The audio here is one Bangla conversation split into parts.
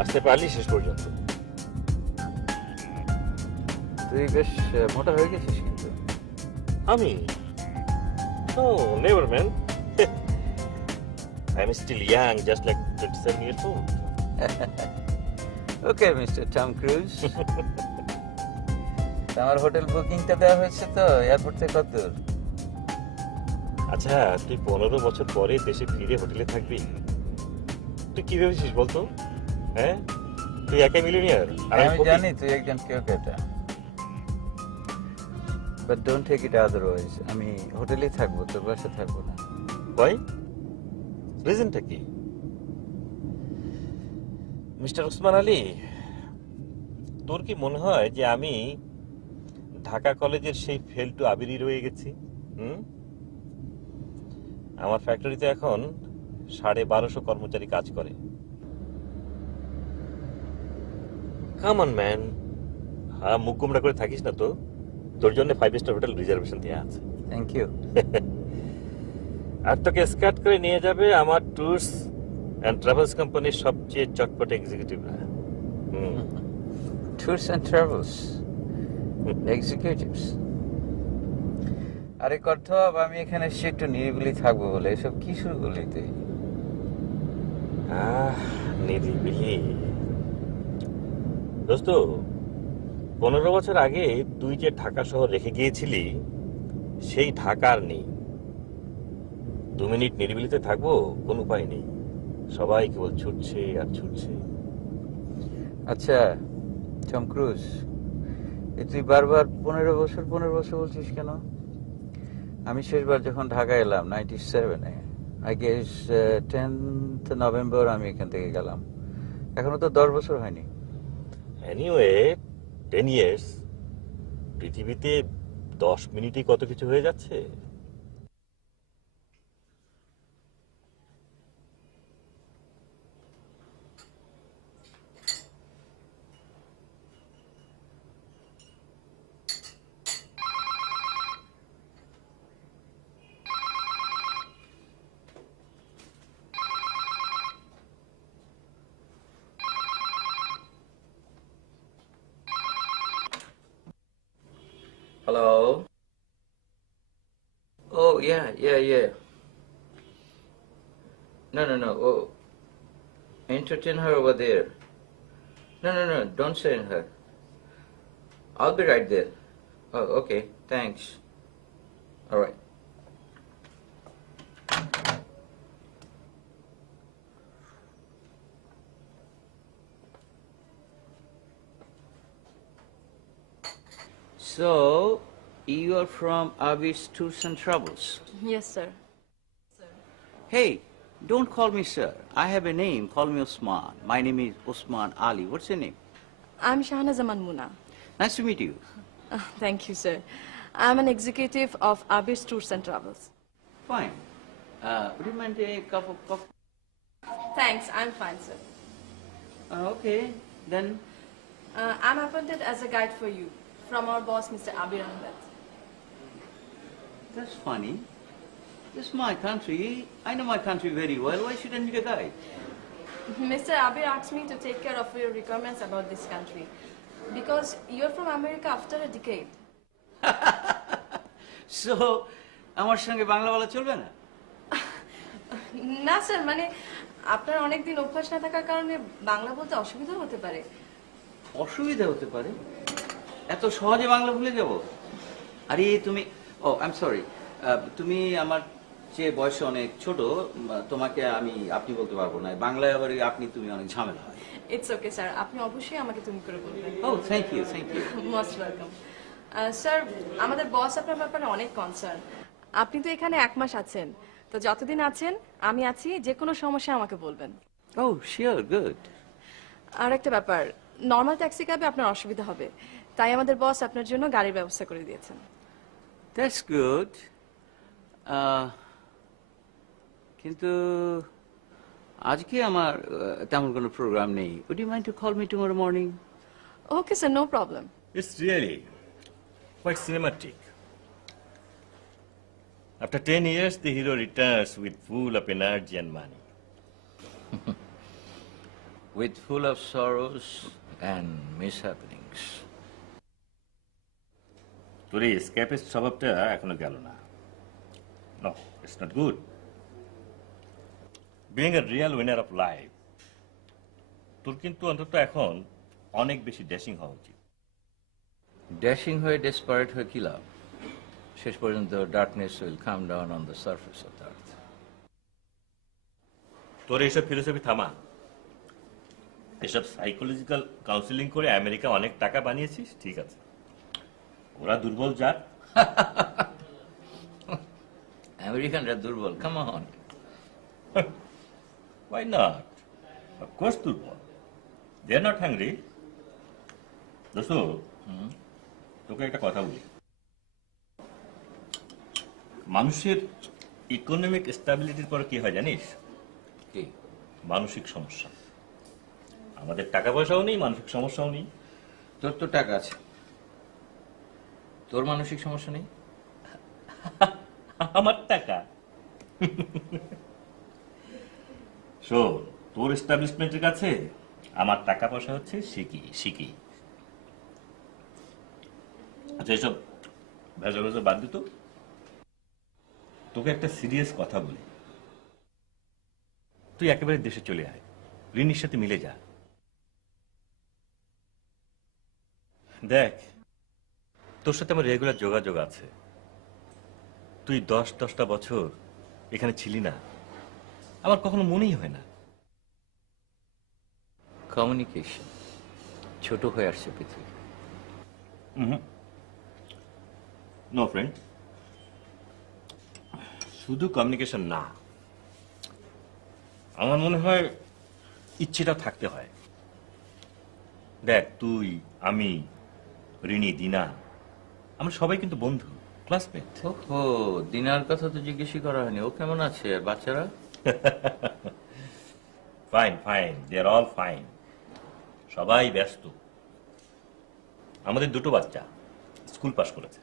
আসতে পারলি শেষ পর্যন্ত। তুই বেশ মোটা হয়ে গেছিস কিন্তু। আমি no never man, I am still young, just like 27 years old. Okay Mr Tom Cruise. আমার হোটেল বুকিংটা দেওয়া হয়েছে তো এয়ারপোর্ট থেকে কত দূর? আচ্ছা, তুই 15 বছর পরে দেশে ফিরে হোটেলে থাকবি? তুই কি ভেবেছিস বলতো? হ্যাঁ, তুই একাই মিলিয়নিয়ার আর আমি ফকির। জানি তুই একজন কেউ কেটা, but don't take it otherwise. আমি হোটেলেই থাকবো, তোর বাসায় থাকবো না। ভাই, রিজনটা কি? মিস্টার ওসমান আলী, তোর কি মনে হয় যে আমি ঢাকা কলেজের সেই ফেলটু আবিরই রয়ে গেছি? হুম, আমার ফ্যাক্টরিতে এখন 1250 কর্মচারী কাজ করে। কাম অন ম্যান, হ্যাঁ, মুখ গুমরা করে থাকিস না তো। তোর জন্য 5 স্টার হোটেল রিজার্ভেশন দেওয়া আছে। Thank you. আর তোকে স্কার্ট করে নিয়ে যাবে আমার ট্যুরস অ্যান্ড ট্রাভেলস কোম্পানির সবচেয়ে চটপটে এক্সিকিউটিভরা। হুম, ট্যুরস অ্যান্ড ট্রাভেলস এক্সিকিউটিভস। আরে কর্তব, আমি এখানে এসে একটু নিরিবিলি থাকবো বলে এসব কি শুরু করলি তুই? নিরিবিলি দোস্ত, 15 বছর আগে তুই যে ঢাকা শহর রেখে গিয়েছিলি, সেই ঢাকা আর নেই। 2 মিনিট নিরিবিলিতে থাকবো, কোনো উপায় নেই। সবাই কেবল ছুটছে আর ছুটছে। আচ্ছা টম ক্রুজ, তুই বারবার 15 বছর বলছিস কেন? আমি শেষবার যখন ঢাকা এলাম 97-এ, আই গেস 10th নভেম্বর আমি এখান থেকে গেলাম। এখনো তো 10 বছর হয়নি। এনিওয়ে, 10 ইয়ার্স, পৃথিবীতে 10 মিনিটই কত কিছু হয়ে যাচ্ছে। Hello? Oh, yeah. No. Oh, entertain her over there. No. Don't send her. I'll be right there. Oh, okay. Thanks. All right. So, you are from Avis Tours and Travels. Yes, sir. Hey, don't call me sir. I have a name. Call me Osman. My name is Osman Ali. What's your name? I'm Shahana Zaman Muna. Nice to meet you. Thank you, sir. I'm an executive of Abyss Tours and Travels. Fine. Would you mind a cup of coffee? Thanks, I'm fine, sir. Okay, then. I'm appointed as a guide for you from our boss, Mr. Abir Ahmed. That's funny. This is my country. I know my country very well. Why should I need a guide? Mr. Abir asked me to take care of your requirements about this country because you're from America after a decade. So, আমার সঙ্গে বাংলা বলা চলবে না? না স্যার, মানে আপনার অনেক দিন অভ্যাস না থাকার কারণে বাংলা বলতে অসুবিধা হতে পারে। অসুবিধা হতে পারে? এত সহজে বাংলা ভুলে যাব? আরে তুমি, আই এম সরি, তুমি আমার চেয়ে বয়সে অনেক ছোট, তোমাকে আমি আপনি বলতে পারবো না। বাংলায় আবার আপনি তুমি অনেক ঝামেলা হয়। ইটস ওকে স্যার, আপনি অবশ্যই আমাকে তুমি করে বলবেন। Thank you. Most welcome. Sir, আমাদের বস আপনার ব্যাপারে অনেক কনসার্ন। আপনি তো এখানে 1 মাস আছেন, তো যতদিন আছেন আমি আছি, যে কোনো সমস্যা আমাকে বলবেন। Sure, good. আর একটা ব্যাপার, নর্মাল ট্যাক্সি ক্যাবে আপনার অসুবিধা হবে, তাই আমাদের বস আপনার জন্য গাড়ির ব্যবস্থা করে দিয়েছেন। That's good. কিন্তু আজকে আমার তেমন কোনো প্রোগ্রাম নেই। Would you mind to call me tomorrow morning? Okay sir, no problem. It's really quite cinematic. After 10 years, the hero returns with full of energy and money. with full of sorrows and mishappenings. তোর এই এসকেপিস্ট স্বভাবটা এখনো গেল না। No, it's not good. Being a real winner of life, তোর কিন্তু অন্তত এখন অনেক বেশি ড্যাশিং হওয়া উচিত। ড্যাশিং হয়ে ডেসপারেট হয়ে কি লাভ? শেষ পর্যন্ত darkness will come down on the surface of the earth. তোর এইসব ফিলোসফি থামা। এসব সাইকোলজিক্যাল কাউন্সিলিং করে আমেরিকা অনেক টাকা বানিয়েছিস, ঠিক আছে। ওরা দুর্বল জাত। আমেরিকানরা দুর্বল, come on. Why not? Of course দুর্বল। They are not hungry. দোস্ত, তোকে একটা কথা বলি। মানুষের ইকোনমিক স্ট্যাবিলিটির পর কি হয় জানিস? কি? মানসিক সমস্যা। আমাদের টাকা পয়সাও নেই, মানসিক সমস্যাও নেই। তোর তো টাকা আছে, তোর মানসিক সমস্যা নেই? আমার টাকা। শোন, তোর এস্টাবলিশমেন্টের কাছে আমার টাকা পয়সা হচ্ছে শিকি। আচ্ছা, এসব ভেজা ভেজা বাদ দিত। তোকে একটা সিরিয়াস কথা বলি। তুই একেবারে দেশে চলে আয়, রিনির সাথে মিলে যা। দেখ, তোর সাথে আমার রেগুলার যোগাযোগ আছে। তুই 10টা বছর এখানে ছিলি না, আমার কখনো মনেই হয় না। কমিউনিকেশন ছোট হয়ে আসছে পৃথিবী। নো ফ্রেন্ড, শুধু কমিউনিকেশন না, আমার মনে হয় ইচ্ছেটা থাকতে হয়। দেখ, তুই, আমি, রিনি, দিনা, আমরা সবাই কিন্তু বন্ধু, ক্লাসমেট। ওহো, দিনার কথা তো জিজ্ঞেসই করা হয়নি। ও কেমন আছে? আর বাচ্চারা? ফাইন, দে আর অল ফাইন। সবাই ব্যস্ত। আমাদের 2টো বাচ্চা স্কুল পাস করেছে।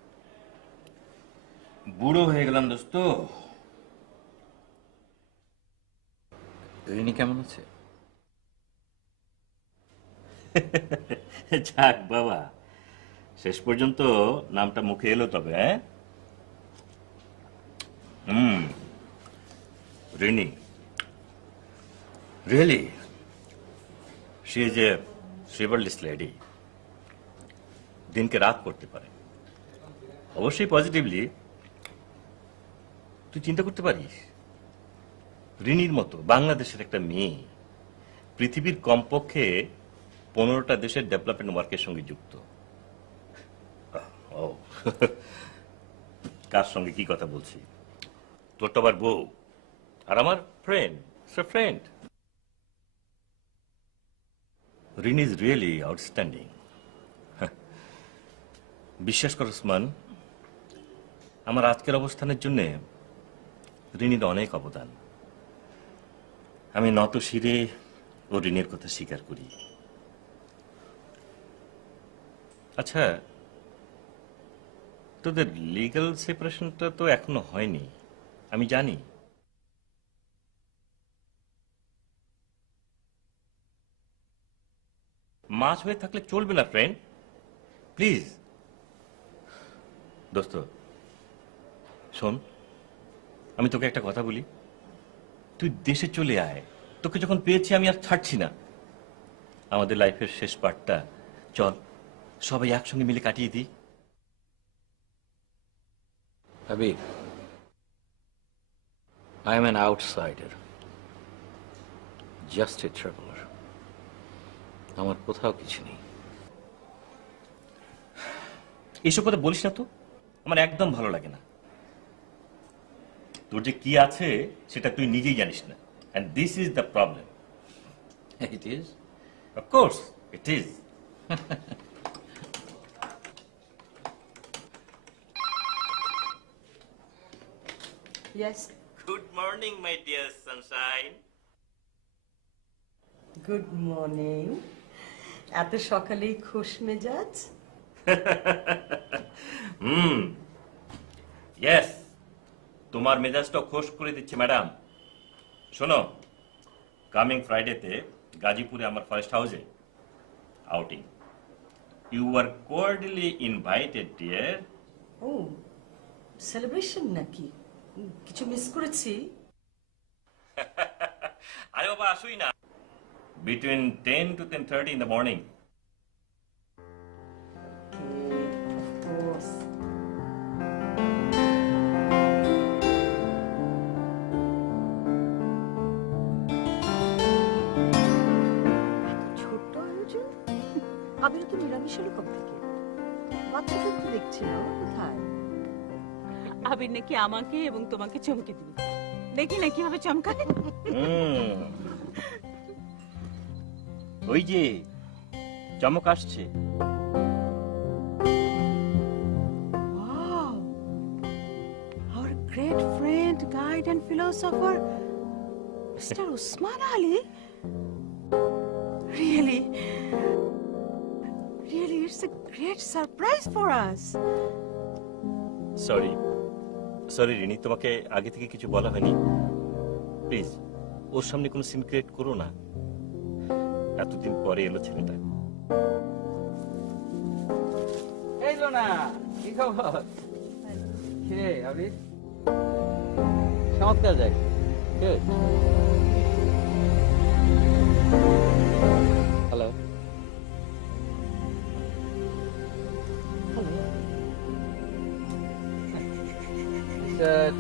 বুড়ো হয়ে গেলাম দোস্ত। রিনি কেমন আছে? যাক বাবা, শেষ পর্যন্ত নামটা মুখে এলো তবে। হ্যাঁ, Rini, really she is a chivalrous lady. দিনকে রাত করতে পারে, অবশ্যই পজিটিভলি। তুই চিন্তা করতে পারিস, রিনির মতো বাংলাদেশের একটা মেয়ে পৃথিবীর কমপক্ষে 15টা দেশের ডেভেলপমেন্ট ওয়ার্কের সঙ্গে যুক্ত। ও, কার সঙ্গে কি কথা বলছি? তোর তো আবার বউ, আর আমার friend. Rini is really outstanding. বিশ্বাস কর ওসমান, আমার আজকের অবস্থানের জন্য রিনির অনেক অবদান। আমি নত শিরে ও রিনির কথা স্বীকার করি। আচ্ছা, তোদের লিগ্যাল সেপারেশনটা তো এখনো হয়নি, আমি জানি। মাছ হয়ে থাকলে চলবে না ফ্রেন্ড, প্লিজ। দোস্ত শোন, আমি তোকে একটা কথা বলি। তুই দেশে চলে আয়, তোকে যখন পেয়েছি আমি আর ছাড়ছি না। আমাদের লাইফের শেষ পার্টটা চল সবাই একসঙ্গে মিলে কাটিয়ে দিই। Habib, I am an outsider, just a traveler. আমার কোথাও কিছু নেই। এইসব কথা বলিস না তো, আমার একদম ভালো লাগে না। তোর যে কি আছে সেটা তুই নিজেই জানিস না, and this is the problem. It is? Of course it is. Yes. Good morning, my dear sunshine. Good morning. এত সকালেই খুশ মেজাজ? Yes, তোমার মেজাজটা খোশ করে দিচ্ছে ম্যাডাম। শোনো, কামিং ফ্রাইডেতে গাজীপুরে আমার ফরেস্ট হাউসে outing. You are cordially invited dear. ও সেলিব্রেশন নাকি? কিছু মিস করেছি? আরে বাবা আসুই না, between 10 to 10:30 in the morning. Of course. ছোট্ট আয়োজন? আবির তো নিরামিষ এলো কবে থেকে? বাচ্চাটা তো দেখছি না, ও কোথায়? আবির নাকি আমাকে এবং তোমাকে চমকে দিবে। দেখি না কিভাবে চমকায়। ওই যে চমক আসছে। Wow! Our great friend, guide and philosopher, Mr. Usman Ali. Really, it's a great surprise for us. Sorry Rini, তোমাকে আগে থেকে কিছু বলা হয়নি। প্লিজ ওর সামনে কোনো সিন ক্রিয়েট করো না। এতদিন পরে এলো ছেলেটা। এই না, কি খবর? কিরে আবির, চমৎকার যাই। হ্যালো,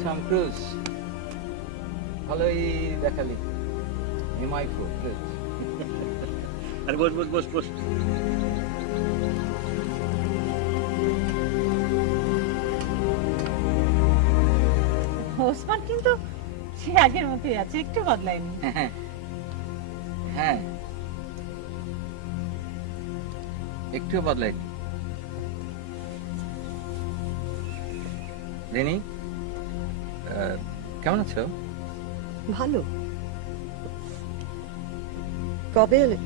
টম ক্রুজ, ভালোই দেখালি। My food. আরে বস বস বস বস। ওসমান কিন্তু সে আগের মতোই আছে, একটু বদলায়নি। হ্যাঁ, একটু বদলাই। রিনি, কেমন আছো? ভালো। কবে এলে?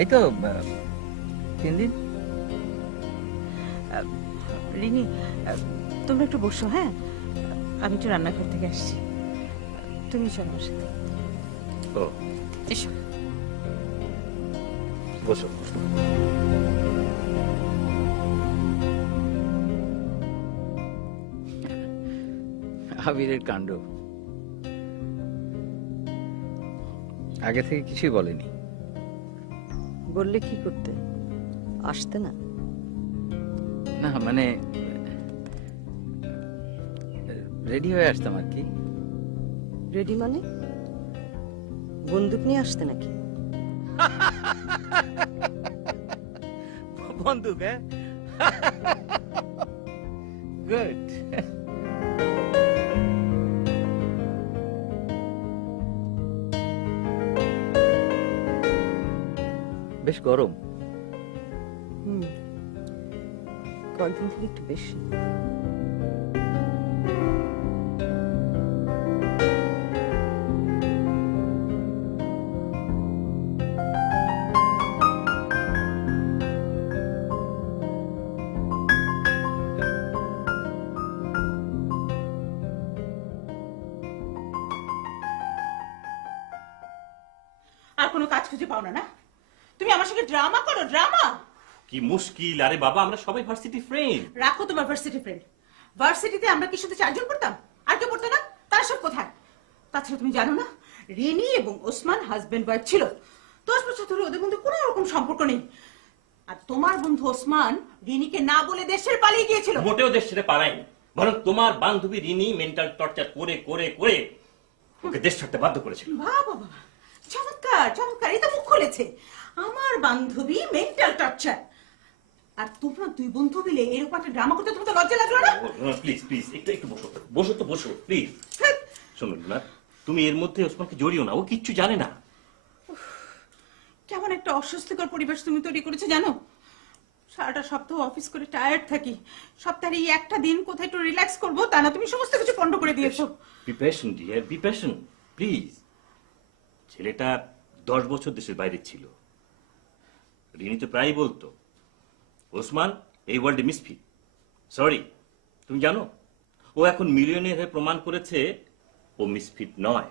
এই তো 3 দিন। রিনি, তোমরা একটু বসো, হ্যাঁ? আমি একটু রান্নাঘর থেকে আসছি, তুমি চলো আমার সাথে। ও এসো। বসো। আবিরের কাণ্ড আগে থেকে কিছুই বলেনি। বললে কি করতে? আসতে না? না মানে রেডি হয়ে আসতাম আর কি। রেডি মানে বন্দুক নিয়ে আসতে নাকি? বন্দুক? হ্যাঁ, গুড। বেশ গরম। কয়েকদিন থেকে একটু বেশি। আর কোনো কাজ খুঁজে পাও না? না, তুমি আমার সঙ্গে ড্রামা করো, ড্রামা। কি মুশকিল! আরে বাবা, আমরা সবাই ভার্সিটি ফ্রেন্ড। রাখো তোমার ভার্সিটি ফ্রেন্ড। ভার্সিটিতে আমরা কি শুধু 4 জন পড়তাম? আর কেউ পড়তো না? তারা সব কোথায়? তাছাড়া তুমি জানো না, রিনি এবং ওসমান হাজবেন্ড ওয়াইফ ছিল। 10 বছর ধরে ওদের মধ্যে কোনো রকম সম্পর্ক নেই। আর তোমার বন্ধু ওসমান রিনিকে না বলে দেশের পালিয়ে গিয়েছিল। মোটেও দেশ ছেড়ে পালায়নি, বরং তোমার বান্ধবী রিনি মেন্টাল টর্চার করে করে করে ওকে দেশ ছাড়তে বাধ্য করেছিল। বাবা বাবা, চমৎকার চমৎকার, এই তো মুখ খুলেছে। আমার বান্ধবী মেন্টাল টর্চার, আর তোমরা 2 বন্ধু মিলে এরকম একটা ড্রামা করতে তোমার তো লজ্জা লাগলো না? প্লিজ প্লিজ একটু বসো, বসো তো বসো প্লিজ। শোনো না, তুমি এর মধ্যে ওসমানকে জড়িও না, ও কিচ্ছু জানে না। কেমন একটা অস্বস্তিকর পরিবেশ তুমি তৈরি করেছো জানো? সারাটা সপ্তাহ অফিস করে টায়ার্ড থাকি, সপ্তাহে এই একটা দিন কোথায় একটু রিল্যাক্স করবো তা না, তুমি সমস্ত কিছু পন্ড করে দিয়েছো। Be patient dear, be patient please. ছেলেটা 10 বছর দেশের বাইরে ছিল। রিনি তো প্রায়ই বলতো ওসমান এই ওয়ার্ল্ডে মিসফিট। সরি, তুমি জানো ও এখন মিলিয়নিয়ার হয়ে প্রমাণ করেছে ও মিসফিট নয়।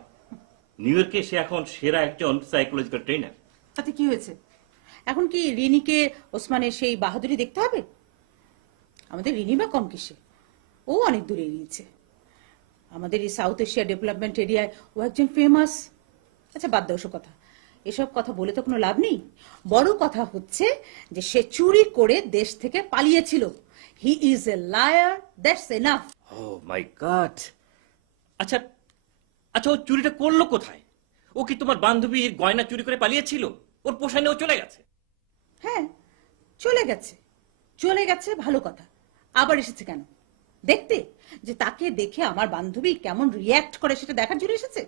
নিউ ইয়র্কে সে এখন সেরা একজন সাইকোলজিক্যাল ট্রেনার। তাতে কি হয়েছে? এখন কি রিনিকে ওসমানের সেই বাহাদুরি দেখতে হবে? আমাদের রিনি বা কম কিসে, ও অনেক দূরে এগিয়েছে। আমাদের এই সাউথ এশিয়া ডেভেলপমেন্ট এরিয়ায় ও একজন ফেমাস। আচ্ছা বাদ দাও ওসব কথা, এসব কথা বলে তো কোনো লাভ নেই। বড় কথা হচ্ছে যে সে চুরি করে দেশ থেকে পালিয়েছিল। He is a liar, that's enough. Oh my god. আচ্ছা আচ্ছা, ও চুরিটা করলো কোথায়? ও কি তোমার বান্ধবীর গয়না চুরি করে পালিয়েছিল? ওর পোষায় ও চলে গেছে? হ্যাঁ, চলে গেছে। চলে গেছে ভালো কথা, আবার এসেছে কেন? দেখতে যে তাকে দেখে আমার বান্ধবী কেমন রিয়্যাক্ট করে সেটা দেখার জন্য এসেছে।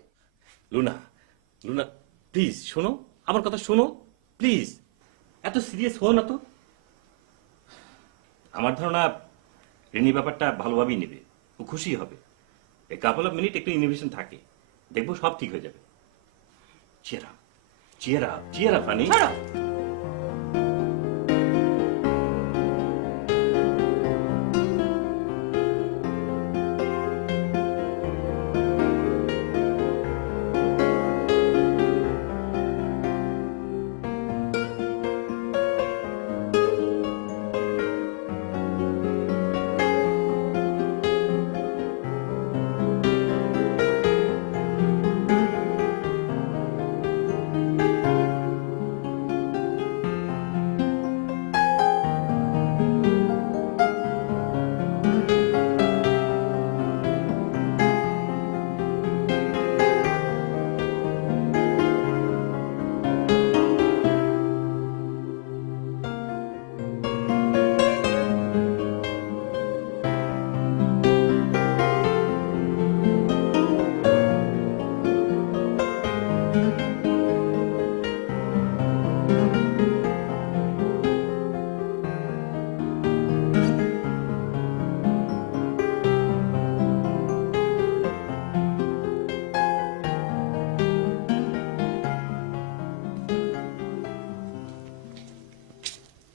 লুনা, লুনা প্লিজ শোনো, আমার কথা শোনো প্লিজ। এত সিরিয়াস হও না তো। আমার ধারণা রেনি ব্যাপারটা ভালোভাবেই নেবে, ও খুশি হবে। এই কাপল অফ মিনিট একটু ইনোভেশন থাকে, দেখবো সব ঠিক হয়ে যাবে। Cheer up, cheer up, cheer up honey. ছাড়ো।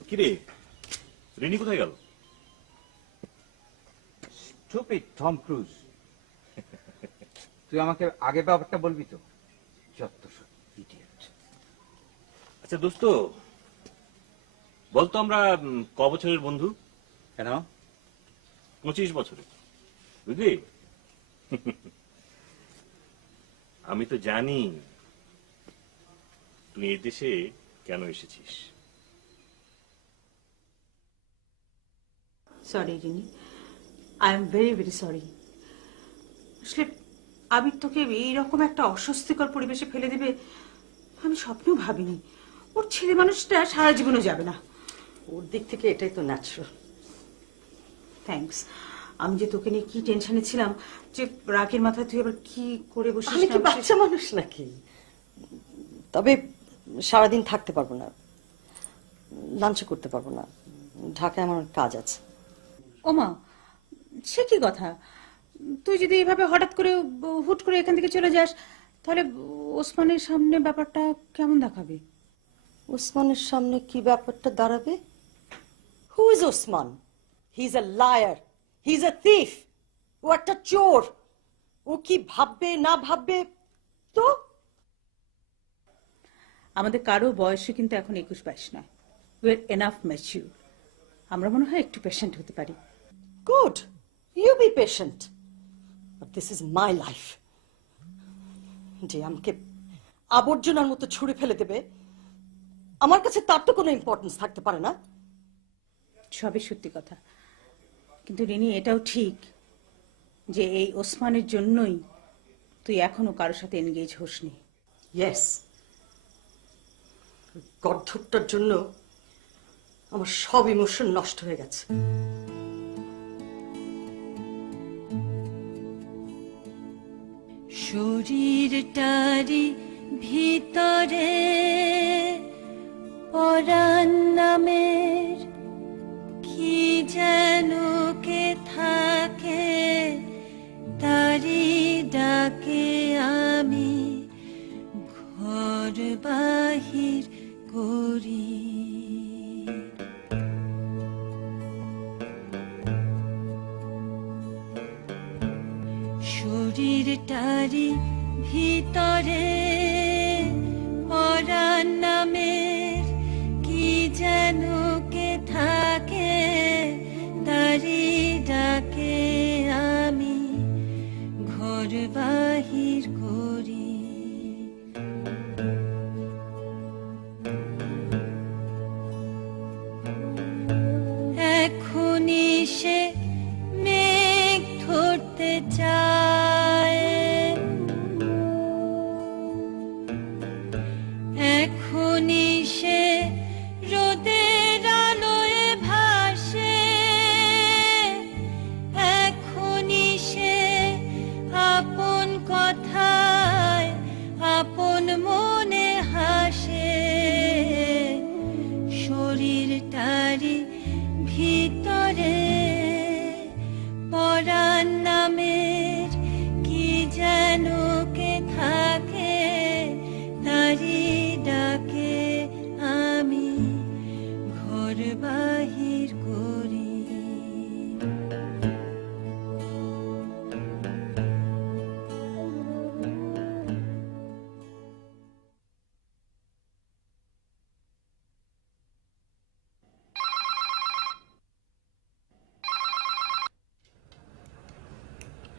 কিরে, রেনি কোথায় গেল? স্টুপিড টম ক্রুজ, তুই আমাকে আগে ব্যাপারটা বলবি তো? যত সব ইডিয়েট। আচ্ছা দোস্ত, বলতো আমরা ক বছরের বন্ধু? কেন? 25 বছরের, বুঝলি? আমি তো জানি তুই এই দেশে কেন এসেছিস। Sorry Rini, I am very very sorry. আসলে আবির তোকে এইরকম একটা অস্বস্তিকর পরিবেশে ফেলে দেবে আমি স্বপ্নেও ভাবিনি। ওর ছেলে মানুষটা সারা জীবনও যাবে না। ওর দিক থেকে এটাই তো ন্যাচারাল। থ্যাঙ্কস। আমি যে তোকে নিয়ে কি টেনশনে ছিলাম, যে রাগের মাথায় তুই আবার কি করে বসিস আমি না কি বসিস। বাচ্চা মানুষ নাকি? তবে সারাদিন থাকতে পারবো না, লাঞ্চ করতে পারবো না, ঢাকায় আমার কাজ আছে। ওমা, সে কি কথা? তুই যদি এইভাবে হঠাৎ করে হুট করে এখান থেকে চলে যাস, তাহলে ওসমানের সামনে ব্যাপারটা কেমন দেখাবে? ওসমানের সামনে কি ব্যাপারটা দাঁড়াবে? Who is Osman? He is a liar, he is a thief. ও একটা চোর। ও কি ভাববে না ভাববে তো? আমাদের কারো বয়সে কিন্তু এখন 21-22 নয়। We are enough mature. আমরা মনে হয় একটু পেশেন্ট হতে পারি। Good, you be patient, but this is my life. যে আমাকে আবর্জনার মতো ছুঁড়ে ফেলে দেবে, আমার কাছে তার তো কোনো ইম্পর্টেন্স থাকতে পারে না। সবই সত্যি কথা, কিন্তু রিনি এটাও ঠিক যে এই ওসমানের জন্যই তুই এখনো কারোর সাথে এনগেজ হোসনি। ইয়েস, গর্ধপটার জন্য আমার সব ইমোশন নষ্ট হয়ে গেছে। শরীরটারি ভিতরে পরাণ নামের কি যেন কে থাকে, তারি ডাকে আমি ঘর বাহির করি। শরীরটা তারি ভিতরে পরাণ নামের কি যেন কে থাকে, তারি ডাকে আমি ঘর বাহির করি। এখনই সে মেঘ ধরতে চায়, এখনই সে রোদের আলোয় ভাসে, এখনই সে আপন কথায় আপন মনে হাসে, শরীরটারি ভিতরে পরাণ নামের কি যেন কে থাকে, তারি ডাকে আমি ঘর বাহির করি।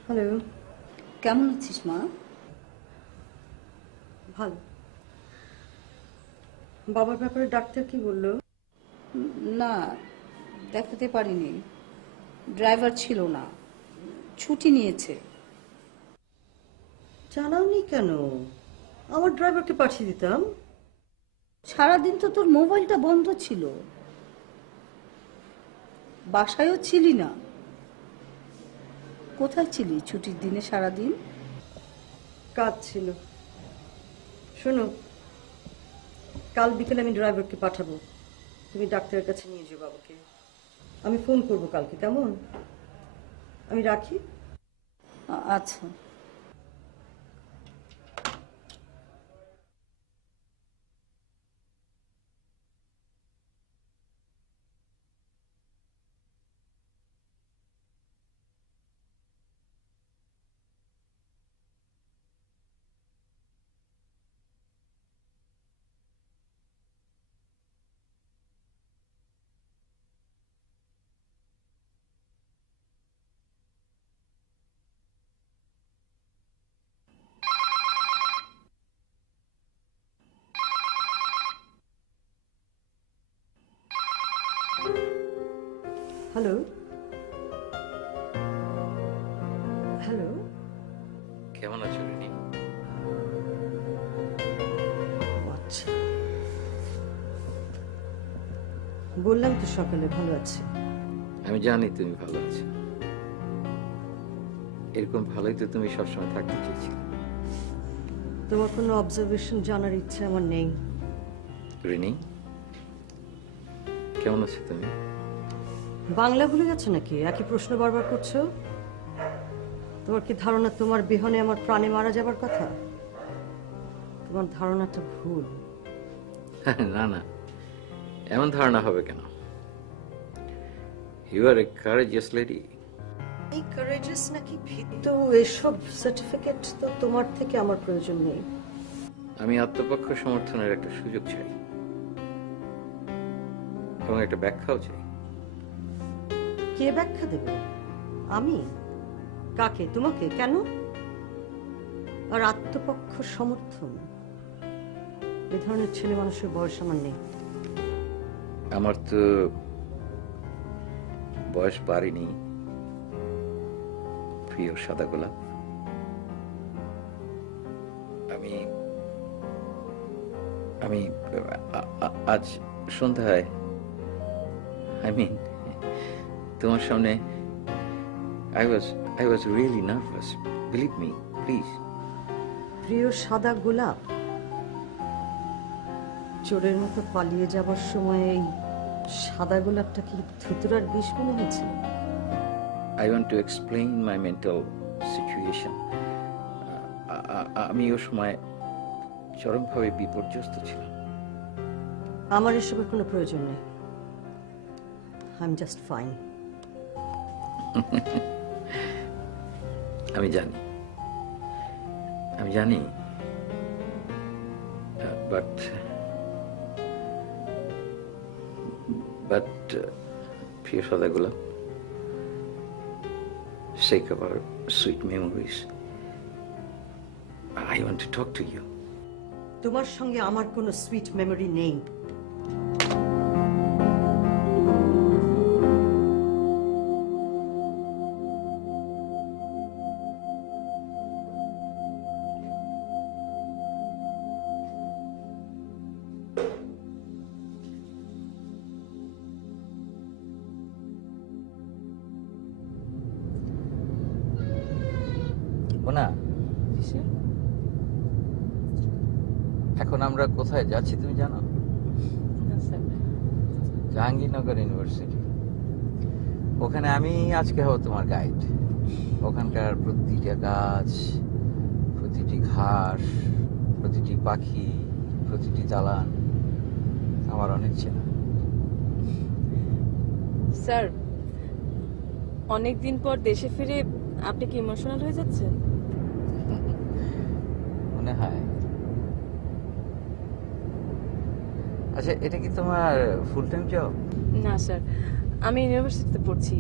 হ্যালো, কেমন আছিস মা? ভালো। বাবার ব্যাপারে ডাক্তার কি বললো? না, দেখাতে পারিনি, ড্রাইভার ছিল না, ছুটি নিয়েছে। জানাওনি কেন? আমার ড্রাইভারকে পাঠিয়ে দিতাম। সারাদিন তো তোর মোবাইলটা বন্ধ ছিল, বাসায়ও ছিলি না। কোথায় ছিলি ছুটির দিনে সারাদিন? কাজ ছিল। শোনো, কাল বিকেলে আমি ড্রাইভারকে পাঠাবো, তুমি ডাক্তারের কাছে নিয়ে যাও বাবাকে। আমি ফোন করবো কালকে, কেমন? আমি রাখি। আচ্ছা। হ্যালো, হ্যালো, কেমন আছো রিনি? আচ্ছা, বললাম তো সকালে ভালো আছে। আমি জানি তুমি ভালো আছো, এরকম ভালোই তো তুমি সবসময় থাকতে চেয়েছিলে। তোমার কোনো অবজারভেশন জানার ইচ্ছে আমার নেই। রিনি, কেমন আছো তুমি? বাংলা ভুলে গেছো নাকি? একই প্রশ্ন বারবার করছো। তোমার কি ধারণা তোমার বিহনে আমার প্রাণে মারা যাবার কথা? তোমার ধারণাটা ভুল। না না, এমন ধারণা হবে কেন? You are a courageous lady. এই কারেজাস নাকি ভীত, এসব সার্টিফিকেট তো তোমার থেকে আমার প্রয়োজন নেই। আমি আত্মপক্ষ সমর্থনের একটা সুযোগ চাই এবং একটা ব্যাখ্যাও চাই। কে ব্যাখ্যা দেবে? আমি? কাকে? তোমাকে? কেন? আর আত্মপক্ষ সমর্থন, এ ধরনের ছেলে মানুষের বয়স আমার নেই। আমার তো বয়স বাড়েনি প্রিয় সাদা গোলাপ। আমি আমি আজ সন্ধ্যায় তোমার সামনে I was really nervous. Believe me, please. প্রিয় সাদা গোলাপ, চোরের মতো পালিয়ে যাবার সময় এই সাদা গোলাপটা কি ধুতুরার বিষ মনে হয়েছিল? I want to explain my mental situation. আমি ওই সময় চরমভাবে বিপর্যস্ত ছিলাম। আমার এসবের কোনো প্রয়োজন নেই। I am just fine. আমি জানি, আমি জানি, বাট প্রিয় সদাগোলা, sake of our sweet memories, I want to talk to you. তোমার সঙ্গে আমার কোনো সুইট মেমরি নেই। মোনা, এখন আমরা কোথায় যাচ্ছি তুমি জানো? জাহাঙ্গীরনগর ইউনিভার্সিটি। ওখানে আমি আজকে হব তোমার গাইড। ওখানকার প্রতিটা গাছ, প্রতিটি ঘাস, প্রতিটি পাখি, প্রতিটি দালান আমার অনেক চেনা। স্যার, অনেক দিন পর দেশে ফিরে আপনি কি ইমোশনাল হয়ে যাচ্ছেন? মনে হয়। আচ্ছা, এটা কি তোমার ফুল টাইম জব? না স্যার, আমি ইউনিভার্সিটিতে পড়ছি,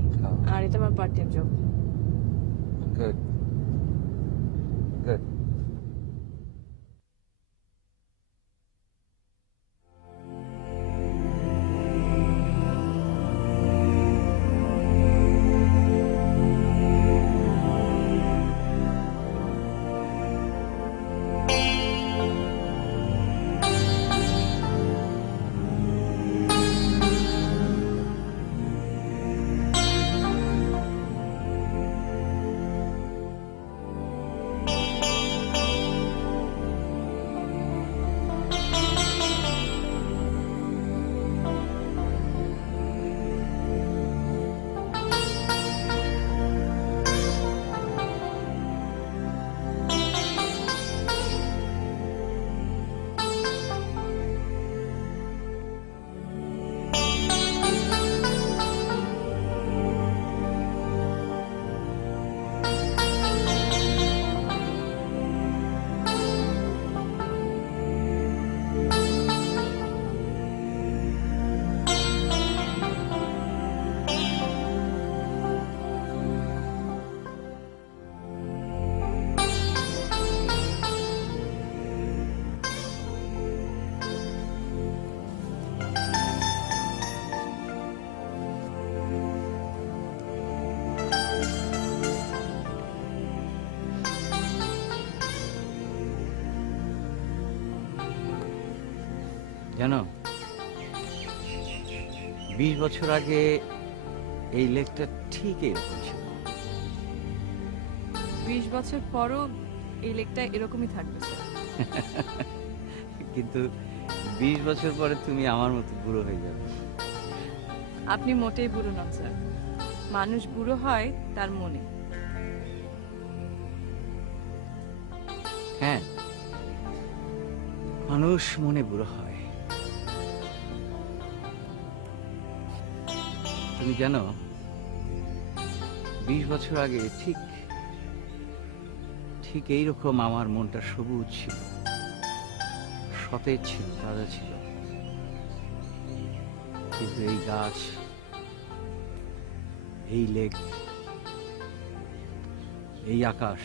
আর এটা আমার part time job. Good good. জানো, 20 বছর আগে এই লেকটা ঠিক এরকম ছিল। 20 বছর পরও এই লেকটা এরকমই থাকবে স্যার। কিন্তু 20 বছর পরে তুমি আমার মতো বুড়ো হয়ে যাবে। আপনি মোটেই বুড়ো নন স্যার, মানুষ বুড়ো হয় তার মনে। হ্যাঁ, মানুষ মনে বুড়ো হয়। তুমি জানো, 20 বছর আগে ঠিক এইরকম আমার মনটা সবুজ ছিল, সতেজ ছিল, তাজা ছিল। কিন্তু এই গাছ, এই লেক, এই আকাশ,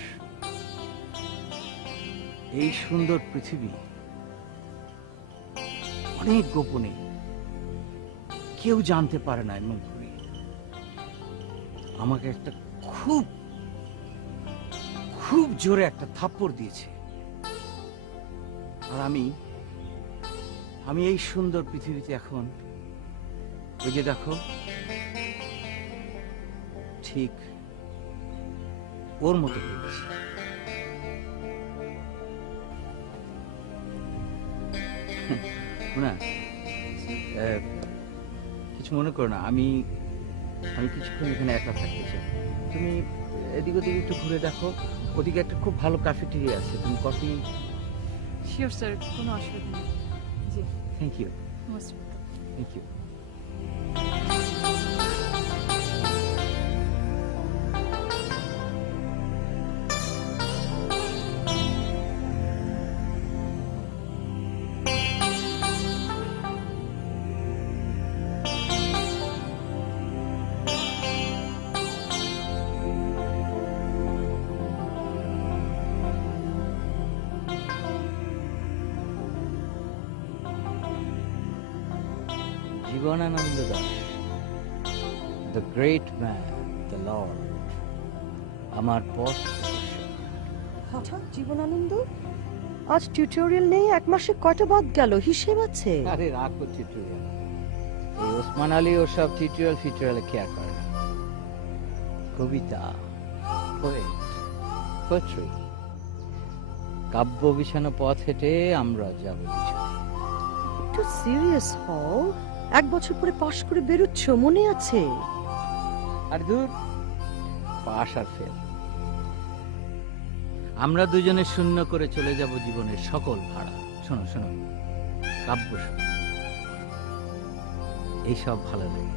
এই সুন্দর পৃথিবী অনেক গোপনে, কেউ জানতে পারে না এমন করে আমাকে একটা খুব জোরে একটা থাপ্পড় দিয়েছে। আর আমি এই সুন্দর পৃথিবীতে এখন ওই যে দেখো, ঠিক ওর মতো হয়ে গেছে। না, কিছু মনে করো না, আমি কিছুক্ষণ এখানে একা থাকতে চাই। তুমি এদিক ওদিক একটু ঘুরে দেখো, ওদিকে একটা খুব ভালো ক্যাফেটেরিয়া আছে, তুমি কফি। শিওর স্যার, কোনো অসুবিধা নেই। জি, thank you. Most welcome. Thank you. Jibanananda Das, the great man, the lord, আমার পথ প্রদর্শক। হঠাৎ জীবনানন্দ, আজ টিউটোরিয়াল নেই, 1 মাসে কয়টা বাদ গেল, হিসেব আছে? আরে রাখো টিউটোরিয়াল, এই ওসমান আলী ওসব টিউটোরিয়াল ফিউটোরিয়ালে কেয়ার করে না। কবিতা, পোয়েট্রি, কাব্য বিছানো পথ হেঁটে আমরা যাব পিছনে। একটু সিরিয়াস হও, 1 বছর পরে পাশ করে বেরোচ্ছ, মনে আছে? আর দূর, পাশ আর ফেল, আমরা দুজনে শূন্য করে চলে যাব জীবনের সকল ভাড়া। শোনো শোনো, কাব্য শোনো, এইসব ভালো লাগে।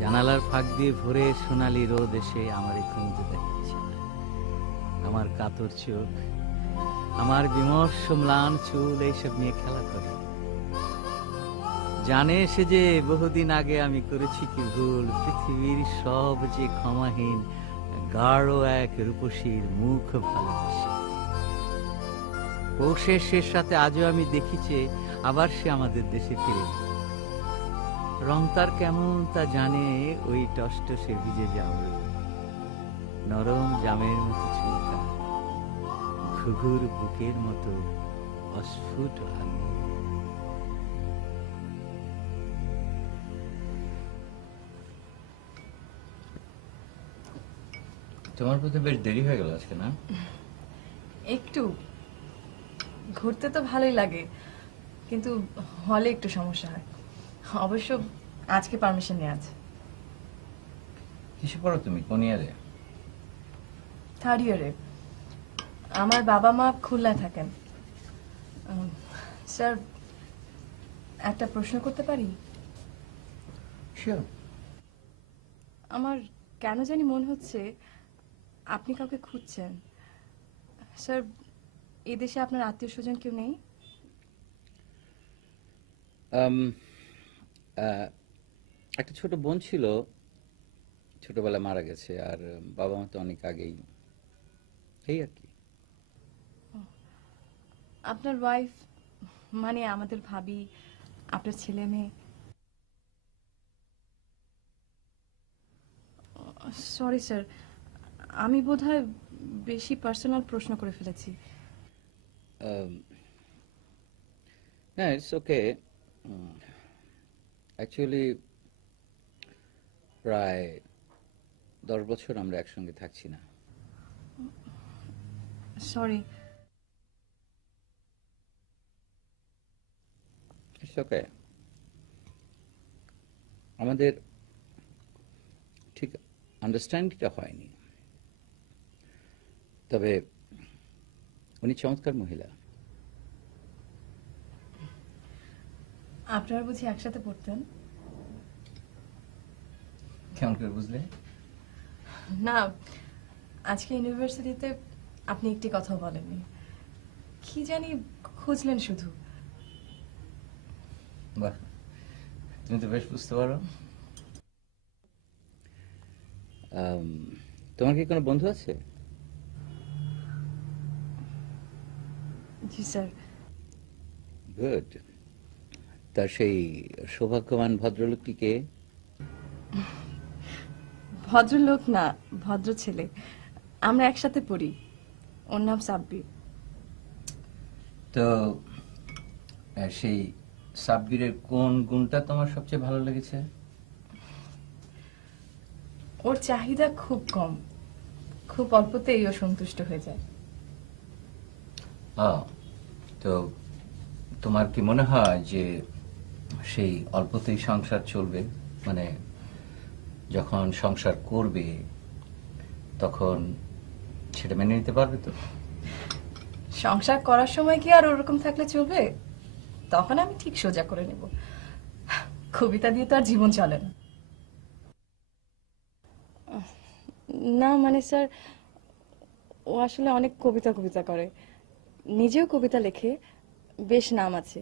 জানালার ফাঁক দিয়ে ভোরে সোনালি রোদ এসে আমার ঘুমতে দেখাচ্ছে না। আমার কাতর চোখ, আমার বিমর্ষ ম্লান চুল এইসব নিয়ে খেলা করে। জানে সে যে বহুদিন আগে আমি করেছি কি ভুল, পৃথিবীর সব যে ক্ষমাহীন গাঢ় এক রূপসীর মুখ ভালোবাসে। পৌষের শেষ সাথে আজও আমি দেখিছে আবার সে আমাদের দেশে ফিরে। রং তার কেমন তা জানে ওই টসটসে ভিজে জামরুল, নরম জামের মতো চুলকা, ঘুঘুর বুকের মতো অস্ফুট আলো। তোমার প্রতি বেশ দেরি হয়ে গেল আজকে, না? একটু ঘুরতে তো ভালোই লাগে, কিন্তু হলে একটু সমস্যা হয়। অবশ্য আজকে পারমিশন নেওয়া আছে। কিসে পড়ো তুমি, কোন ইয়ারে? 3rd ইয়ারে। আমার বাবা মা খুলনায় থাকেন। স্যার, একটা প্রশ্ন করতে পারি? শিওর। আমার কেন জানি মনে হচ্ছে আপনি কাউকে খুঁজছেন। স্যার, এদেশে আপনার আত্মীয় স্বজন কেউ নেই? একটা ছোট বোন ছিল, ছোটবেলায় মারা গেছে, আর বাবা মা তো অনেক আগেই, এই আর কি। আপনার ওয়াইফ, মানে আমাদের ভাবি, আপনার ছেলে মেয়ে? সরি স্যার, আমি বোধহয় বেশি পার্সোনাল প্রশ্ন করে ফেলেছি। না, ইটস ওকে। অ্যাকচুয়ালি প্রায় 10 বছর আমরা একসঙ্গে থাকছি না। সরি। It's okay. আমাদের ঠিক আন্ডারস্ট্যান্ডিংটা হয়নি, তবে উনি চমৎকার মহিলা। আপনারা বুঝি একসাথে পড়তেন? কেমন করে বুঝলে? না, আজকে ইউনিভার্সিটিতে আপনি একটি কথাও বলেননি। কি জানি খুঁজলেন শুধু। বাহ, তুমি তো বেশ বুঝতে পারো। তোমার কি কোনো বন্ধু আছে? জি স্যার। গুড। তার সেই সৌভাগ্যবান ভদ্রলোকটি কে? ভদ্রলোক না, ভদ্র ছেলে। আমরা একসাথে পড়ি। ওর নাম সাব্বির। তো সেই সাব্বিরের কোন গুণটা তোমার সবচেয়ে ভালো লেগেছে? ওর চাহিদা খুব কম, খুব অল্পতেই ও সন্তুষ্ট হয়ে যায়। তো তোমার কি মনে হয় যে সেই অল্পতেই সংসার চলবে? মানে যখন সংসার করবে তখন সেটা মেনে নিতে পারবে তো? সংসার করার সময় কি আর ওরকম থাকলে চলবে? তখন আমি ঠিক সোজা করে নেব। কবিতা দিয়ে তো আর জীবন চলে না। না মানে স্যার, ও আসলে অনেক কবিতা করে, নিজেও কবিতা লেখে, বেশ নাম আছে।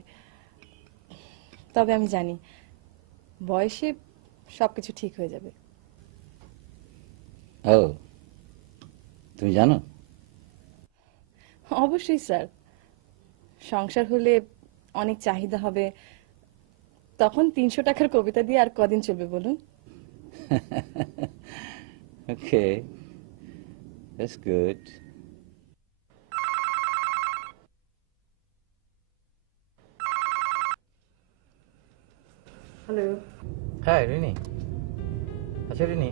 তবে আমি জানি বয়সে সবকিছু ঠিক হয়ে যাবে। ও, তুমি জানো? অবশ্যই স্যার, সংসার হলে অনেক চাহিদা হবে, তখন 300 টাকার কবিতা দিয়ে আর কদিন চলবে বলুন? Okay, that's good. হ্যালো। হ্যাঁ রিনি, আচ্ছা রিনি,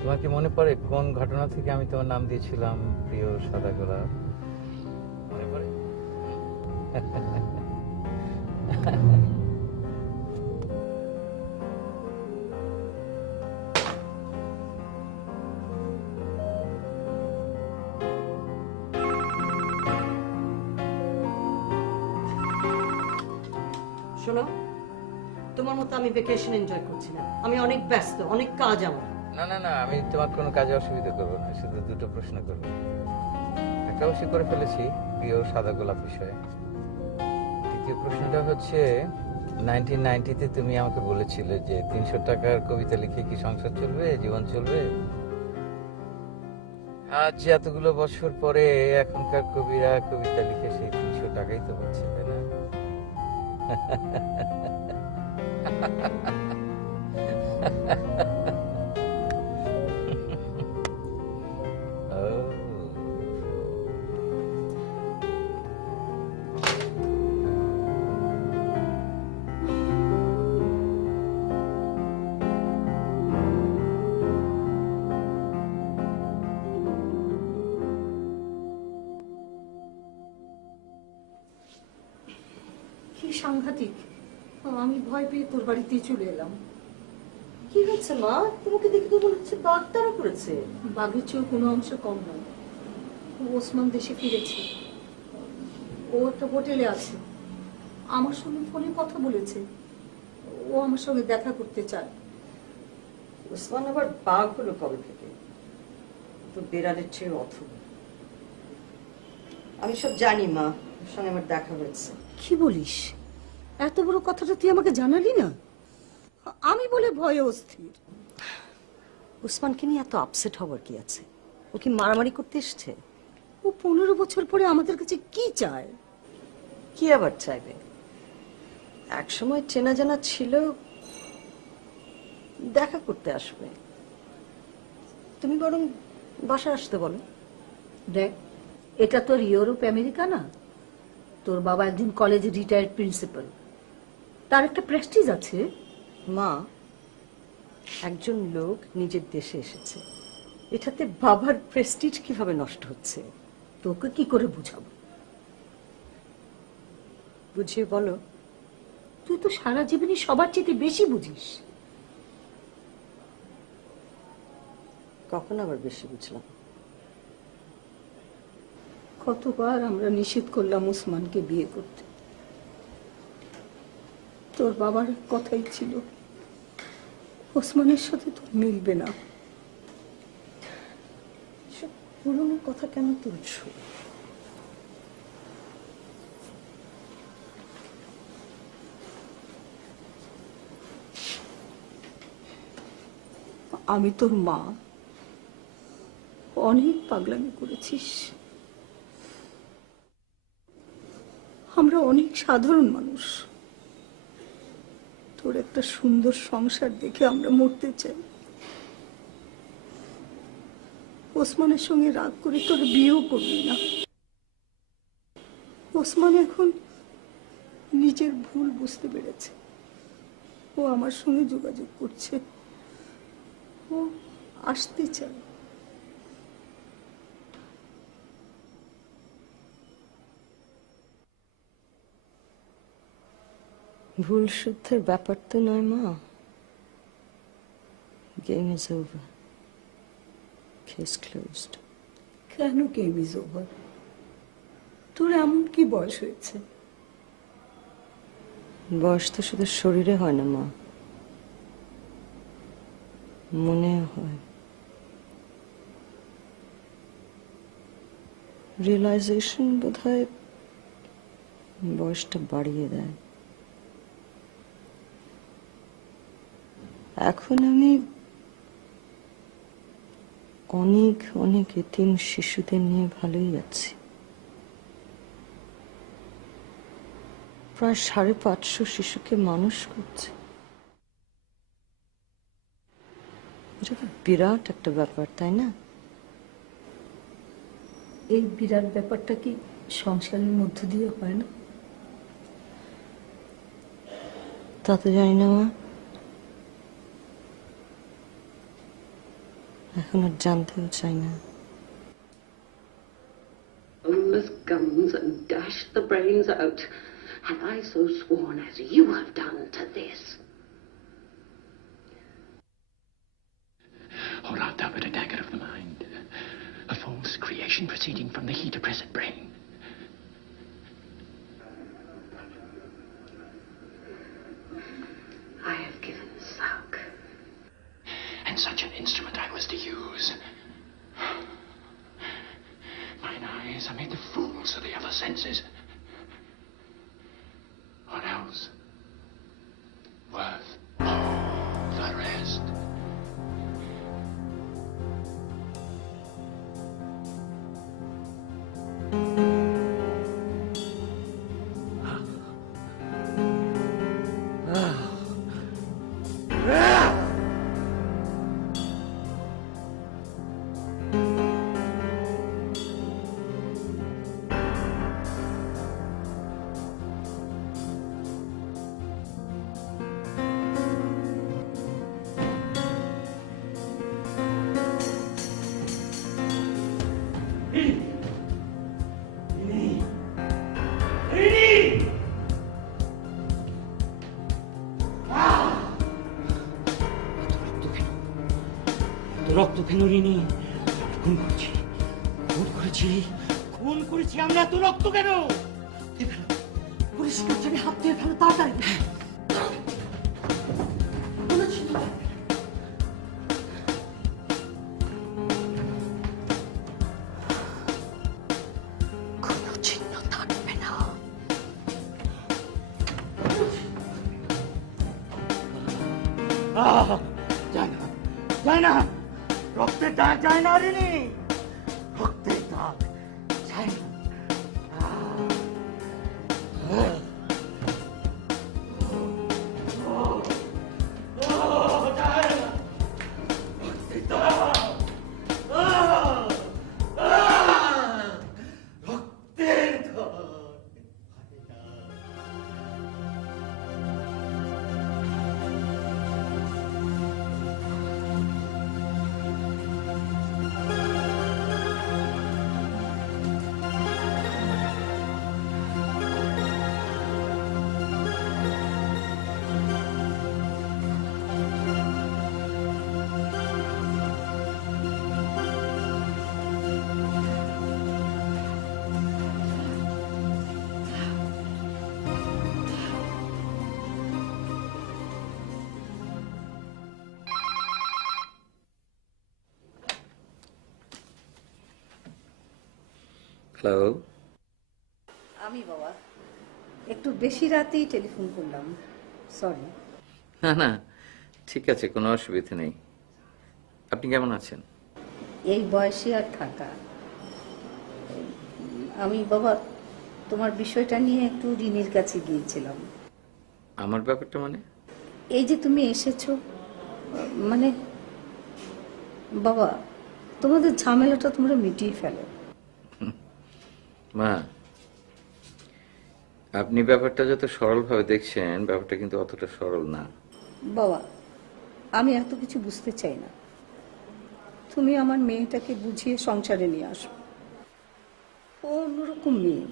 তোমার কি মনে পড়ে কোন ঘটনা থেকে আমি তোমার নাম দিয়েছিলাম প্রিয় সাদা গোলাপ? মনে পড়ে? শোনো, তোমার মতো আমি ভেকেশন এনজয় করছি না। আমি অনেক ব্যস্ত, অনেক কাজ আমার। না না না, আমি তোমার কোনো কাজে অসুবিধা করবো না, শুধু দুটো প্রশ্ন করবো। একটা অবশ্যই করে ফেলেছি প্রিয় সাদা গোলাপ বিষয়ে। দ্বিতীয় প্রশ্নটা হচ্ছে 1990-তে তুমি আমাকে বলেছিলে যে 300 টাকার কবিতা লিখে কি সংসার চলবে, জীবন চলবে? আজ এতগুলো বছর পরে এখনকার কবিরা কবিতা লিখে সেই 300 টাকাই তো পাচ্ছে, তাই না? কি সাংঘাতিক! আমি ভয় পেয়ে তোর বাড়িতে চলে এলাম। কি হচ্ছে মা? তোমাকে দেখে তো মনে হচ্ছে বাঘ তারা করেছে। বাঘের চেয়েও কোনো অংশ কম নয়। ওসমান দেশে ফিরেছে, ও একটা হোটেলে আছে, আমার সঙ্গে ফোনে কথা বলেছে। ও আমার সঙ্গে দেখা করতে চায়। ওসমান আবার বাঘ হলো কবে থেকে? তো বেড়ালের চেয়ে অথবা। আমি সব জানি মা, ওর সঙ্গে আমার দেখা হয়েছে। কি বলিস? এত বড় কথাটা তুই আমাকে জানালি না? আমি বলে ভয়ে অস্থির। ওসমানকে নিয়ে এত আপসেট হবার কি আছে? ও কি মারামারি করতে এসছে? ও 15 বছর পরে আমাদের কাছে কি চায়? কি আবার চাইবে? এক সময় চেনা জানা ছিল, দেখা করতে আসবে। তুমি বরং বাসা আসতে বলো। দেখ, এটা তোর ইউরোপ আমেরিকা না। তোর বাবা একজন কলেজে রিটায়ার্ড প্রিন্সিপাল, তার একটা প্রেস্টিজ আছে। মা, একজন লোক নিজের দেশে এসেছে, এটাতে বাবার প্রেস্টিজ কিভাবে নষ্ট হচ্ছে? তোকে কি করে বুঝাবো? বুঝিয়ে বলো। তুই তো সারা জীবনই সবার চেয়ে বেশি বুঝিস। কখন আবার বেশি বুঝলাম? কতবার আমরা নিষেধ করলাম ওসমানকে বিয়ে করতে। তোর বাবার কথাই ছিল, ওসমানের সাথে তোর মিলবে না। সব পুরনো কথা কেন তুলছো? আমি তোর মা, অনেক পাগলামি করেছিস। আমরা অনেক সাধারণ মানুষ। তোর একটা সুন্দর সংসার দেখে আমরা মরতে চাই। ওসমানের সঙ্গে রাগ করে তোর বিয়েও করবি না। ওসমান এখন নিজের ভুল বুঝতে পেরেছে। ও আমার সঙ্গে যোগাযোগ করছে, ও আসতে চায়। ভুল শুদ্ধের ব্যাপার তো নয় মা। Game is over, case closed. কেন গেম ইজ ওভার? তোর এমন কি বয়স হয়েছে? বয়স তো শুধু শরীরে হয় না মা, মনে হয়। রিয়েলাইজেশন বোধহয় বয়সটা বাড়িয়ে দেয়। এখন আমি অনেক অনেক এতিম শিশুদের নিয়ে ভালোই আছি। প্রায় 550 শিশুকে মানুষ করছে। এটা তো বিরাট একটা ব্যাপার, তাই না? এই বিরাট ব্যাপারটা কি সংসারের মধ্য দিয়ে হয় না? তা তো জানি না মা, এখন আর জানতেও চাই না। boneless guns and dashed the brains out, had I so sworn as you have done to this. Or art thou but a dagger of the mind, a false creation proceeding from the heat-oppressed brain? I have given suck. And such an instrument I was to use. Mine eyes are made the fools of the other senses. What else? Worth all the rest. রক্ত কেন রিনি? খুন করেছি, খুন করেছি, খুন করেছি আমরা। তো রক্ত কেন? পুলিশ কাছে হাত দিয়ে ফেলো তাড়াতাড়ি। কোনো চিহ্ন থাকবে না। যায় না, যায় না, রক্তের দাগ যায় না রিনি, রক্তের দাগ যায় না। হ্যালো, আমি বাবা একটু বেশি রাতেই টেলিফোন করলাম, সরি। না না, ঠিক আছে, কোনো অসুবিধা নেই। আপনি কেমন আছেন? এই বয়সে আর থাকা। আমি বাবা তোমার বিষয়টা নিয়ে একটু রিনির কাছে গিয়েছিলাম। আমার ব্যাপারটা মানে? এই যে তুমি এসেছো, মানে বাবা তোমাদের ঝামেলাটা তোমরা মিটিয়ে ফেলো। মা, আপনি ব্যাপারটা যত সরলভাবে দেখছেন, ব্যাপারটা কিন্তু অতটা সরল না। বাবা আমি এত কিছু বুঝতে চাই না, তুমি আমার মেয়েটাকে বুঝিয়ে সংসারে নিয়ে আসো। ও অন্যরকম মেয়ে,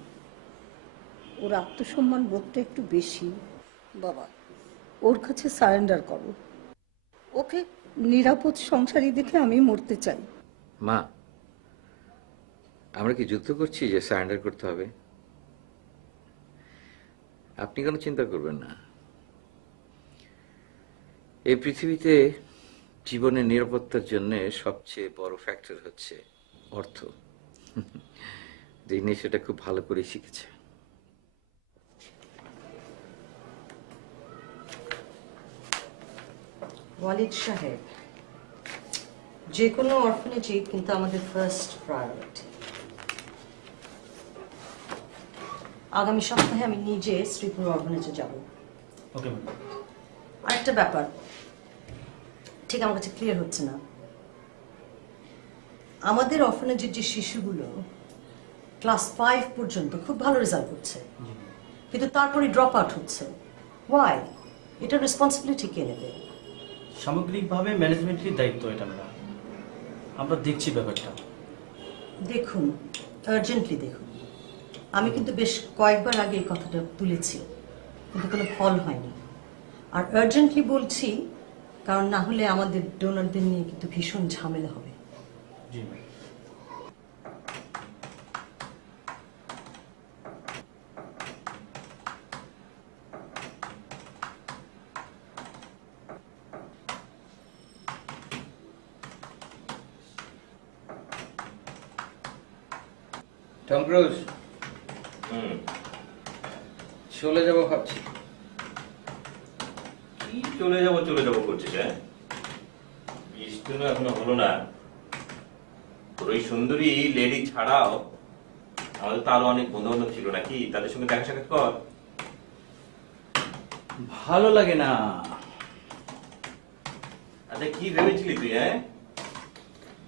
ওর আত্মসম্মান বোধটা একটু বেশি। বাবা ওর কাছে সারেন্ডার করো, ওকে নিরাপদ সংসারী দেখে আমি মরতে চাই। মা, আমরা কি যুদ্ধ করছি যে সারেন্ডার করতে হবে? আপনি কোনো চিন্তা করবেন না। এই পৃথিবীতে জীবনের নিরাপত্তার জন্য সবচেয়ে বড় ফ্যাক্টর হচ্ছে অর্থ। যিনি সেটা খুব ভালো করে শিখেছে। ওয়ালিদ সাহেব, যে কোনো অরফানেজই কিন্তু আমাদের ফার্স্ট প্রায়োরিটি। আগামী সপ্তাহে আমি নিজে শ্রীপুর অর্ফানেজে যাব। Okay ma'am. আরেকটা ব্যাপার ঠিক আমার কাছে ক্লিয়ার হচ্ছে না, আমাদের অর্ফানেজের যে শিশুগুলো ক্লাস 5 পর্যন্ত খুব ভালো রেজাল্ট করছে, কিন্তু তারপরে ড্রপ আউট হচ্ছে, ওয়াই? এটা রেসপন্সিবিলিটি কে নেবে? সামগ্রিকভাবে ম্যানেজমেন্টের দায়িত্ব এটা ম্যাডাম, আমরা দেখছি ব্যাপারটা। দেখুন, আর্জেন্টলি দেখুন। আমি কিন্তু বেশ কয়েকবার আগে এই কথাটা তুলেছি, কিন্তু কোনো ফল হয়নি। আর আর্জেন্টলি বলছি কারণ না হলে আমাদের ডোনারদের নিয়ে কিন্তু ভীষণ ঝামেলা হবে। জি ম্যাম। টম ক্রুজ, চলে যাবো ভাবছি। কি চলে যাবো করছিস? হ্যাঁ, বৃষ্টি এখনো হলো না। তোর ওই সুন্দরী লেডি ছাড়াও আমাদের তো আরো অনেক বন্ধু বান্ধব ছিল নাকি, তাদের সঙ্গে দেখা সাক্ষাৎ কর। ভালো লাগে না। আচ্ছা, কি ভেবেছিলি তুই? হ্যাঁ,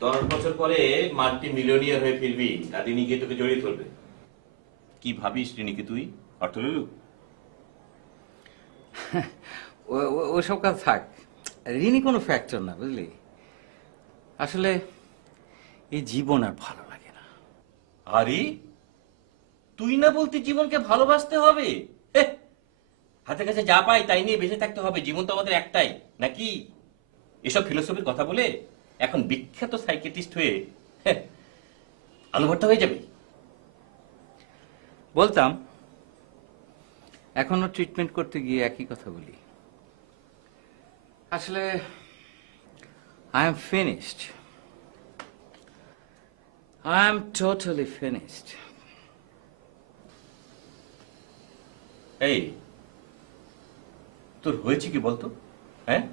10 বছর পরে মাল্টি মিলিয়নিয়ার হয়ে ফিরবি আর রিনি গিয়ে তোকে জড়িয়ে ধরবে। কি ভাবিস রিনিকে তুই? অর্থলুলু? ওসব কাজ থাক, ঋণী কোনো ফ্যাক্টর না, বুঝলি? আসলে এই জীবন আর ভালো লাগে না। আরে তুই না বলতে জীবনকে ভালোবাসতে হবে? হাতে কাছে যা পাই তাই নিয়ে বেঁচে থাকতে হবে, জীবন তো আমাদের একটাই নাকি? এসব ফিলোসফির কথা বলে এখন বিখ্যাত সাইকিয়াট্রিস্ট হয়ে আলু ভর্তা হয়ে যাবে। বলতাম, এখনো ট্রিটমেন্ট করতে গিয়ে একই কথা বলি। আসলে I am finished, I am totally finished. এই তোর হয়েছে কি বলতো? হ্যাঁ,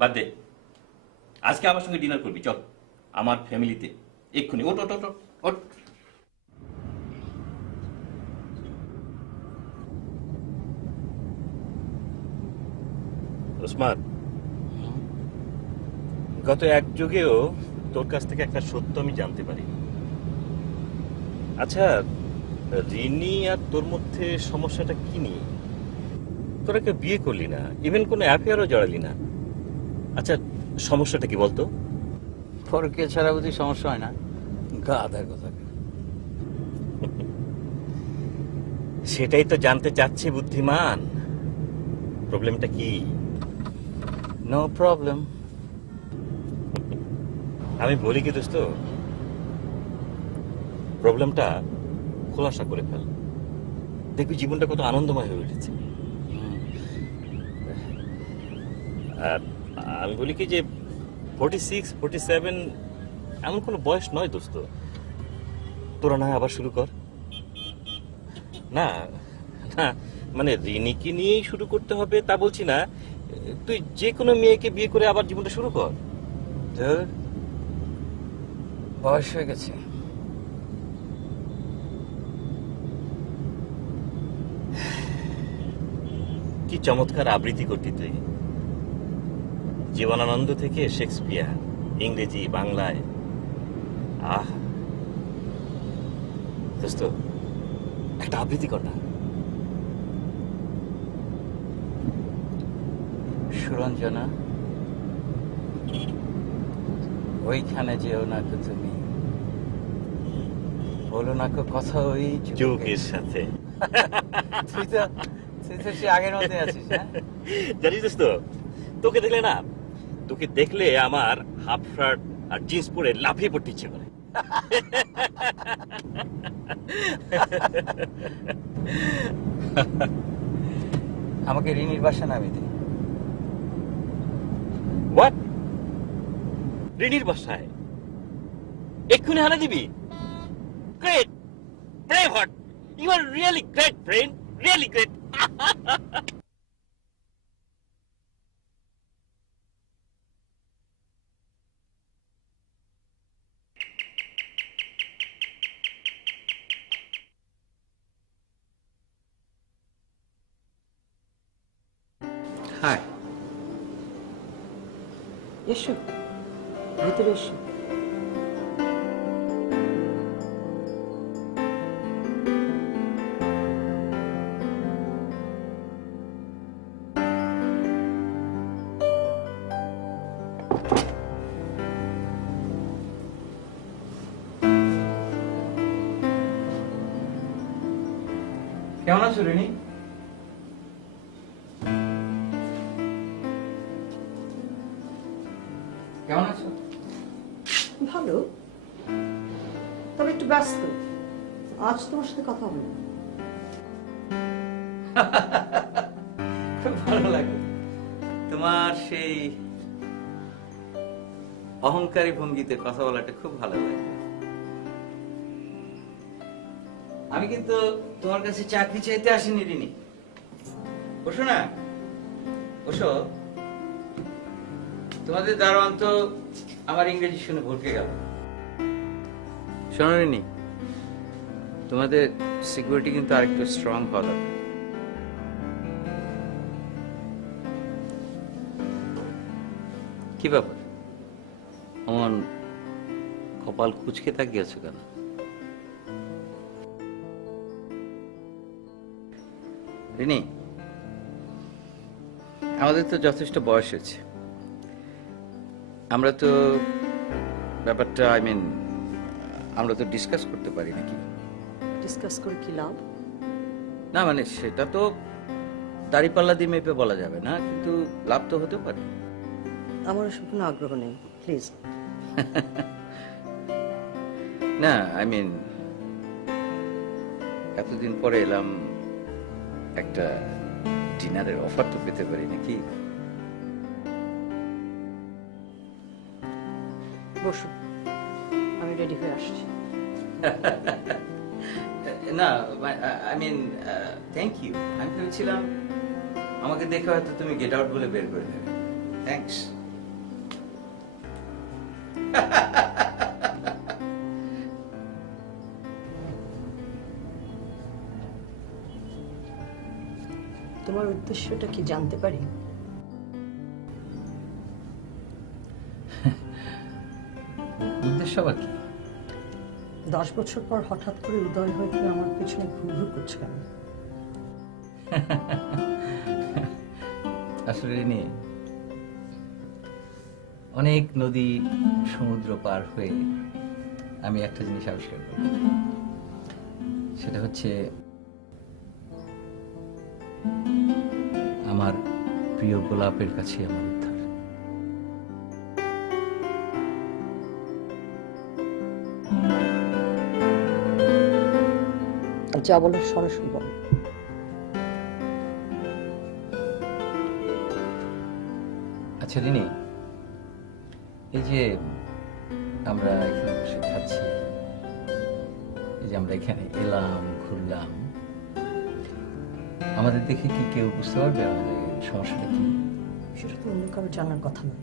বাদ দে, আজকে আমার সঙ্গে ডিনার করবি, চল আমার ফ্যামিলিতে এক্ষুনি। ওট ওট ওট ওট, ওট। ওসমান, গত এক যুগেও তোর কাছ থেকে একটা সত্য আমি জানতে পারি। আচ্ছা, রিনি আর তোর মধ্যে সমস্যাটা কি নিয়ে? তোরা কেউ বিয়ে করলি না, ইভেন কোনো অ্যাফেয়ারও জড়ালি না। আচ্ছা, সমস্যাটা কি বলতো? পরকে ছাড়া বুঝি সমস্যা হয় না? গাধার কথা। সেটাই তো জানতে চাচ্ছি বুদ্ধিমান, প্রবলেমটা কি? No problem. আমি বলি কি দোস্ত, প্রবলেমটা খোলাসা করে ফেল, দেখবি জীবনটা কত আনন্দময় হয়ে উঠেছে। আর আমি বলি কি যে 46, 47 এমন কোনো বয়স নয় দোস্ত। তোরা না আবার শুরু কর না। না মানে রিনিকে নিয়েই শুরু করতে হবে তা বলছি না, তুই যে কোনো মেয়েকে বিয়ে করে আবার জীবনটা শুরু কর। বয়স হয়ে গেছে। কি চমৎকার আবৃত্তি করতি তুই, জীবনানন্দ থেকে শেক্সপিয়ার, ইংরেজি, বাংলায়। আহ দোস্ত, একটা আবৃত্তি কর না। সুরঞ্জনা, ওইখানে যেও না তো তুমি, বলো না কো কথা ওই চোখের সাথে। তুই তো সে আগের মধ্যে আছিস। হ্যাঁ, জানিস দোস্ত, তোকে দেখলে না, তোকে দেখলে আমার হাফ শার্ট আর জিন্স পরে লাফিয়ে পড়তে ইচ্ছে করে। আমাকে রিনির বাসা নামিয়ে দে। হোয়াট? রিনির বাসায় এক্ষুনি হানা দিবি? Great, brave heart, you are really great friend, really great. Hi. এসো, ভিতরে এসো। কেমন আছো রিনি? কেমন আছো? ভালো, তবে একটু ব্যস্ত। আজ তোমার সাথে কথা হবে না। খুব ভালো লাগে তোমার সেই অহংকারী ভঙ্গিতে কথা বলাটা খুব ভালো লাগে। আমি কিন্তু তোমার কাছে চাকরি চাইতে আসিনি রিনি। বসো না, বসো। তোমাদের দারোয়ান তো আমার ইংরেজি শুনে ভরকে গেল। শোনো রিনি, তোমাদের সিকিউরিটি কিন্তু আরেকটু স্ট্রং হওয়া দরকার। কি ব্যাপার, অমন কপাল কুচকে তাকিয়েছো কেন? রিনি, আমাদের তো যথেষ্ট বয়স হয়েছে। আমরা তো ব্যাপারটা আমরা তো ডিসকাস করতে পারি নাকি? ডিসকাস করে কি লাভ? না মানে সেটা তো দাড়িপাল্লা দিয়ে মেপে বলা যাবে না, কিন্তু লাভ তো হতে পারে। আমার এসব কোনো আগ্রহ নেই, প্লিজ। না এতদিন পরে এলাম, একটা ডিনারের অফার তো পেতে পারি নাকি? বসো, আমি রেডি হয়ে আসছি। না থ্যাংক ইউ। আমি ভেবেছিলাম আমাকে দেখে হয়তো তুমি গেট আউট বলে বের করে দেবে। থ্যাঙ্কস। তোমার উদ্দেশ্যটা কি জানতে পারি? উদ্দেশ্য আবার কি? 10 বছর পর হঠাৎ করে উদয় হয়ে তুমি আমার পেছনে ঘুরঘুর করছো কেন? আসলে রিনি, অনেক নদী সমুদ্র পার হয়ে আমি একটা জিনিস আবিষ্কার করলাম। সেটা হচ্ছে আমার প্রিয় গোলাপের কাছে আমার উদ্ধার। যা বলার সরাসরি বলো। আচ্ছা রিনি, এই যে আমরা এখানে বসে খাচ্ছি, এই যে আমরা এখানে এলাম ঘুরলাম, আমাদের দেখে কি কেউ বুঝতে পারবে আমাদের সমস্যাটা কি? সেটা তো অন্য কারো জানার কথা নয়।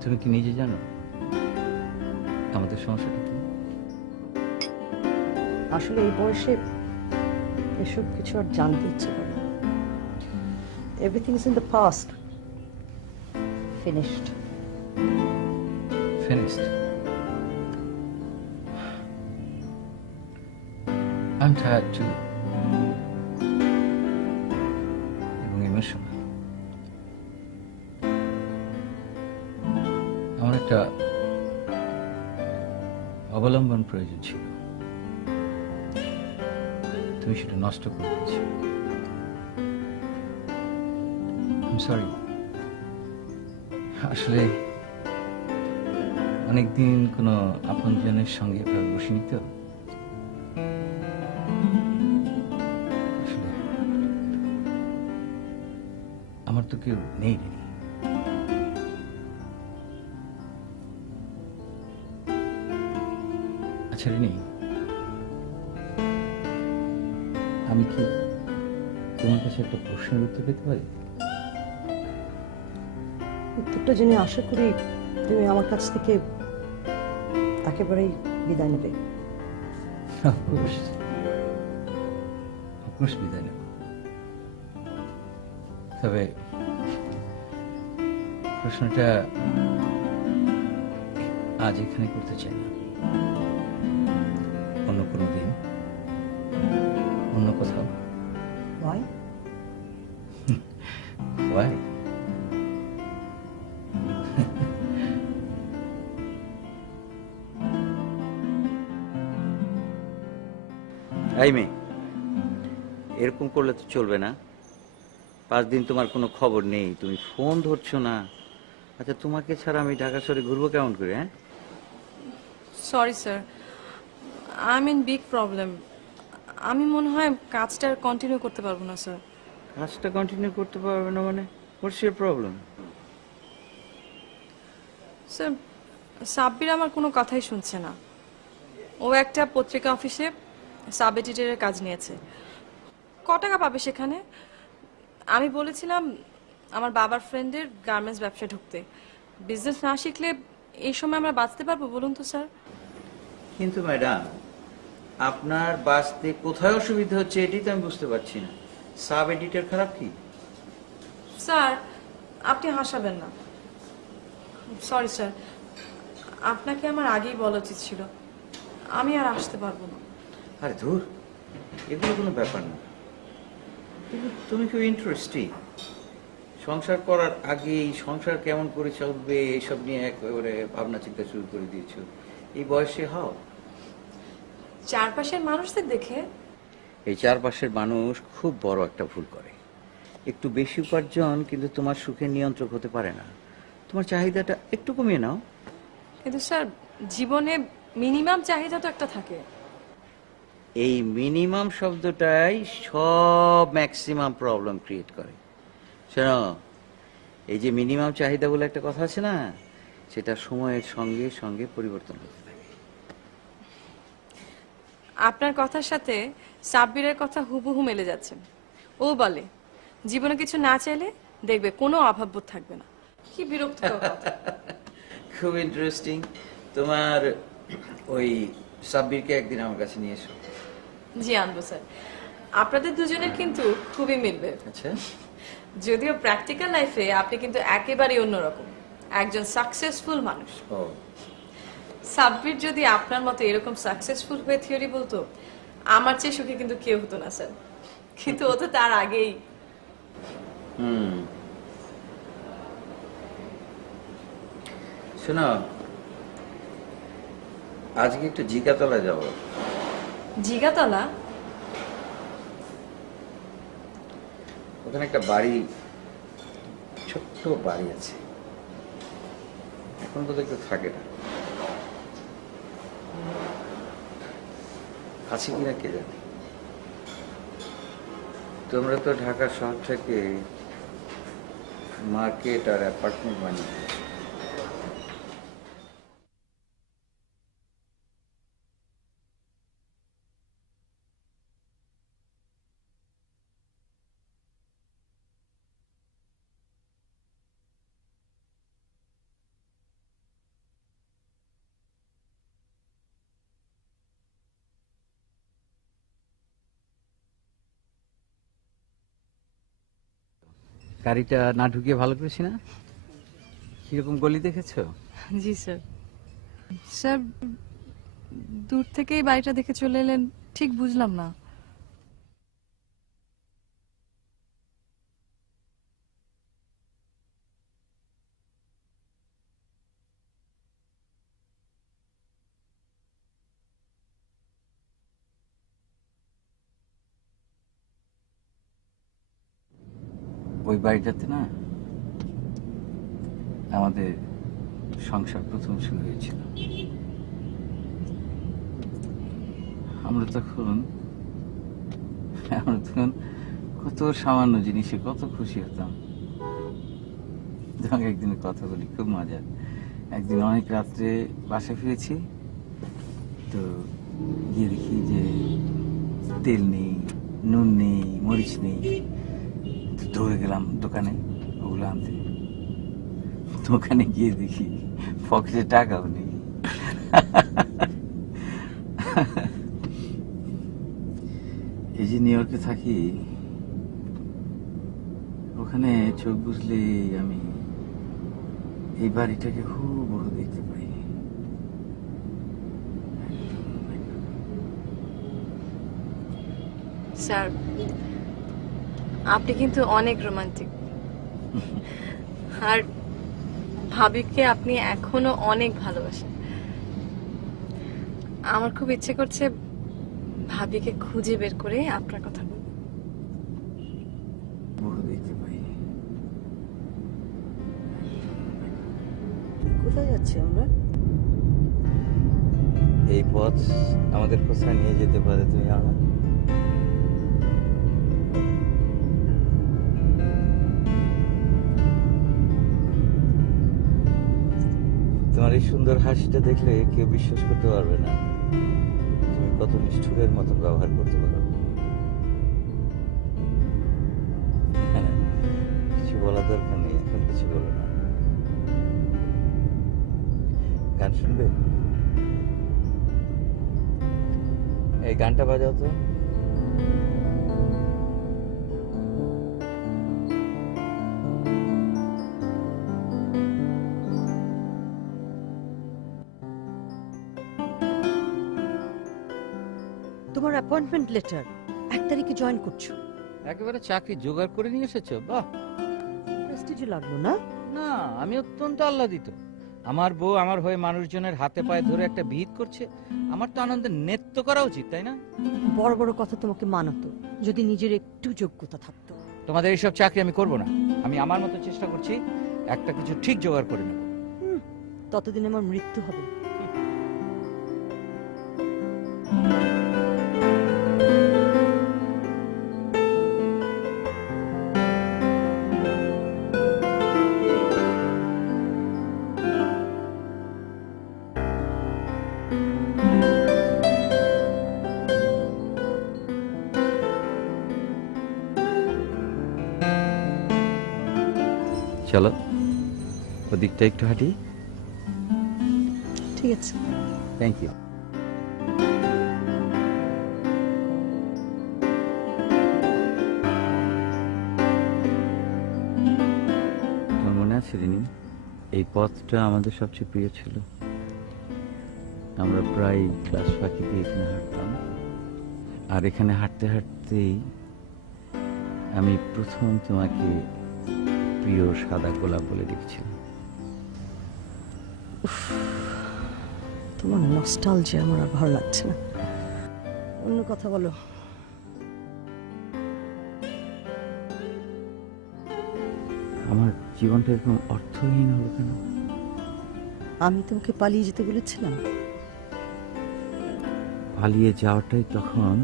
তুমি কি নিজে জানো আমাদের সমস্যাটা কি? আসলে এই বয়সে এসব কিছু আর জানতে ইচ্ছে করে। Everything is in the past. Finished. Finished. I'm tired too. এবং ইমোশনাল। আমার একটা অবলম্বন প্রয়োজন ছিল, তুমি সেটা নষ্ট করে দিয়েছো। I'm sorry. আসলে অনেকদিন কোনো আপনজনের সঙ্গে এভাবে বসিনি তো। আসলে আমার তো কেউ নেই রে। আচ্ছা রিনি, আমি কি তোমার কাছে একটা প্রশ্নের উত্তর পেতে পারি? উত্তরটা জেনে আশা করি তুমি আমার কাছ থেকে একেবারেই বিদায় নেবে। Of course বিদায় নেব। তবে প্রশ্নটা আজ এখানে করতে চাই না, অন্য কোনো দিন, অন্য কোথাও। Why? Why? এই মেয়ে, এরকম করলে তো চলবে না। 5 দিন তোমার কোনো খবর নেই, তুমি ফোন ধরছো না। আচ্ছা, তোমাকে ছাড়া আমি ঢাকা শহরে ঘুরবো কেমন করে? হ্যাঁ, sorry sir, I mean big problem. আমি মনে হয় কাজটা কন্টিনিউ করতে পারবো না স্যার। কাজটা কন্টিনিউ করতে পারবে না মানে? What's your problem? Sir, Sabbir আমার কোনো কথাই শুনছে না। ও একটা পত্রিকা অফিসে সাব এডিটরের কাজ নিয়েছে। ক টাকা পাবে সেখানে? আমি বলেছিলাম আমার বাবার ফ্রেন্ডের গার্মেন্টস ব্যবসায় ঢুকতে। বিজনেস না শিখলে এই সময় আমরা বাঁচতে পারবো বলুন তো স্যার? কিন্তু ম্যাডাম, আপনার বাঁচতে কোথায় অসুবিধা হচ্ছে এটাই তো আমি বুঝতে পারছি না। সাব এডিটর খারাপ কি? স্যার, আপনি হাসাবেন না। সরি স্যার, আপনাকে আমার আগেই বলা উচিত ছিল। আমি আর আসতে পারবো না। আরে ধুর, এগুলো কোনো ব্যাপার না। কিন্তু তুমি খুব ইন্টারেস্টিং। সংসার করার আগেই সংসার কেমন করে চলবে এইসব নিয়ে একেবারে ভাবনা চিন্তা শুরু করে দিয়েছো। এই বয়সে হও। চারপাশের মানুষদের দেখে এই চারপাশের মানুষ খুব বড় একটা ভুল করে। একটু বেশি উপার্জন কিন্তু তোমার সুখের নিয়ন্ত্রক হতে পারে না। তোমার চাহিদাটা একটু কমিয়ে নাও। কিন্তু স্যার, জীবনে মিনিমাম চাহিদা তো একটা থাকে। এই মিনিমাম শব্দটাই সব ম্যাক্সিমাম প্রবলেম ক্রিয়েট করে। শোনো, এই যে মিনিমাম চাহিদা বলে একটা কথা আছে না, সেটা সময়ের সঙ্গে সঙ্গে পরিবর্তন হতে থাকে। আপনার কথার সাথে সাব্বিরের কথা হুবহু মেলে যাচ্ছে। ও বলে জীবনে কিছু না চাইলে দেখবে কোনো অভাববোধ থাকবে না। কি বিরক্তিকর কথা। খুব ইন্টারেস্টিং। তোমার ওই সাব্বিরকে একদিন আমার কাছে নিয়ে এসো। জি আনবো স্যার। আপনাদের দুজনের কিন্তু খুবই মিলবে। আচ্ছা, যদিও প্র্যাকটিক্যাল লাইফে আপনি কিন্তু একেবারেই অন্যরকম একজন সাকসেসফুল মানুষ। ও সাব্বির যদি আপনার মতো এরকম সাকসেসফুল হয়ে থিওরি বলতো, আমার চেয়ে সুখী কিন্তু কেউ হতো না স্যার। কিন্তু ও তো তার আগেই। শোনো, আজকে একটু জিগাতলা যাব। জিগাতলা? ওখানে একটা বাড়ি, ছোট্ট বাড়ি আছে, এখন তো কেউ থাকে না। আছে কিনা কে জানে। তোমরা তো ঢাকা শহর থেকে মার্কেট আর অ্যাপার্টমেন্ট বানিয়ে গাড়িটা না ঢুকিয়ে ভালো করেছি না? কিরকম গলি দেখেছো? জি স্যার। স্যার, দূর থেকেই বাড়িটা দেখে চলে এলেন, ঠিক বুঝলাম না। ওই বাড়িটাতে না আমাদের সংসার প্রথম শুরু হয়েছিল। আমরা তখন কত সামান্য জিনিসে কত খুশি হতাম। তোমাকে একদিনের কথা বলি, খুব মজা। একদিন অনেক রাত্রে বাসায় ফিরেছি, তো গিয়ে দেখি যে তেল নেই, নুন নেই, মরিচ নেই। দৌড়ে গেলাম দোকানে ওগুলো আনতে। দোকানে গিয়ে দেখি পকেটে টাকাও নেই। এই যে নিউ ইয়র্কে থাকি, ওখানে ওখানে চোখ বুঝলেই আমি এই বাড়িটাকে হুবহু দেখতে পাই। স্যার, আপনি কিন্তু অনেক রোমান্টিক, আর ভাবিকে আপনি এখনো অনেক ভালোবাসেন। আমার খুব ইচ্ছে করছে ভাবিকে খুঁজে বের করে আপনার কথা বলবো। হুবহু দেখতে পাই। কোথায় যাচ্ছি আমরা? এই পথ আমাদের কোথায় নিয়ে যেতে পারে তুমি জানো? তোমার এই সুন্দর হাসিটা দেখলে কেউ বিশ্বাস করতে পারবে না তুমি কত নিষ্ঠুরের মতন ব্যবহার করতে পারো। হ্যাঁ, কিছু বলার দরকার নেই, এখন কিছু বলো না। গান শুনবে? এই গানটা বাজাও তো। তোমার অ্যাপয়েন্টমেন্ট লেটার, 1 তারিখে জয়েন করছো। একেবারে চাকরি জোগাড় করে নিয়ে এসেছো, বাহ। প্রেস্টিজে লাগলো না? না, আমি অত্যন্ত আহ্লাদিত। আমার বউ আমার হয়ে মানুষজনের হাতে পায়ে ধরে একটা বিহিত করছে, আমার তো আনন্দে নৃত্য করা উচিত, তাই না? বড় বড় কথা তোমাকে মানাতো যদি নিজের একটু যোগ্যতা থাকতো। তোমাদের এইসব চাকরি আমি করব না। আমি আমার মতো চেষ্টা করছি একটা কিছু ঠিক জোগাড় করে নেব। ততদিনে আমার মৃত্যু হবে। চলো ওদিকটা একটু হাঁটি। ঠিক আছে, থ্যাংক ইউ। তোমার মনে আছে রিনি, এই পথটা আমাদের সবচেয়ে প্রিয় ছিল। আমরা প্রায় ক্লাস ফাঁকি দিয়ে এখানে হাঁটতাম, আর এখানে হাঁটতে হাঁটতেই আমি প্রথম তোমাকে প্রিয় সাদা গোলাপ বলে দেখছিলাম। তোমার নস্টালজিয়া আমার আর ভালো লাগছে না, অন্য কথা বলো। আমার জীবনটা এরকম অর্থহীন হলো কেন? আমি তোমাকে পালিয়ে যেতে বলেছিলাম। পালিয়ে যাওয়াটাই তখন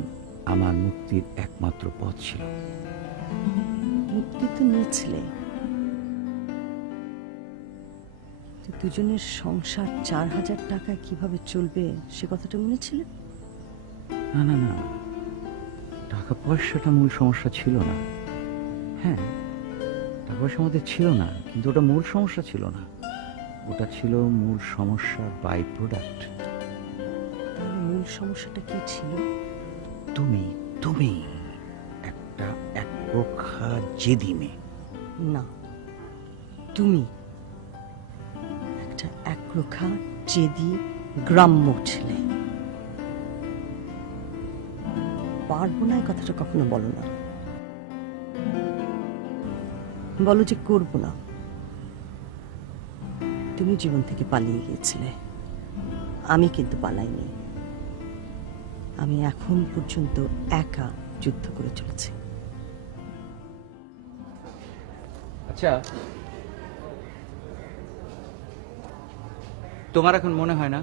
আমার মুক্তির একমাত্র পথ ছিল। মুক্তি তো নিয়েছিলে, দুজনের সংসার 4000 টাকায় কিভাবে চলবে সে কথাটা মনে ছিল? না না না, টাকা পয়সাটা মূল সমস্যা ছিল না। হ্যাঁ, টাকা পয়সা আমাদের ছিল না, কিন্তু ওটা মূল সমস্যা ছিল না। ওটা ছিল মূল সমস্যার বাই প্রোডাক্ট। তাহলে মূল সমস্যাটা কি ছিল? তুমি তুমি একটা একরোখা জেদি মেয়ে। না, তুমি একটা একরোখা জেদি গ্রাম্য ছেলে। পারবো না এই কথাটা কখনো বলো না, বলো যে করবো না। তুমি জীবন থেকে পালিয়ে গিয়েছিলে, আমি কিন্তু পালাইনি। আমি এখন পর্যন্ত একা যুদ্ধ করে চলেছি। আচ্ছা, তোমার এখন মনে হয় না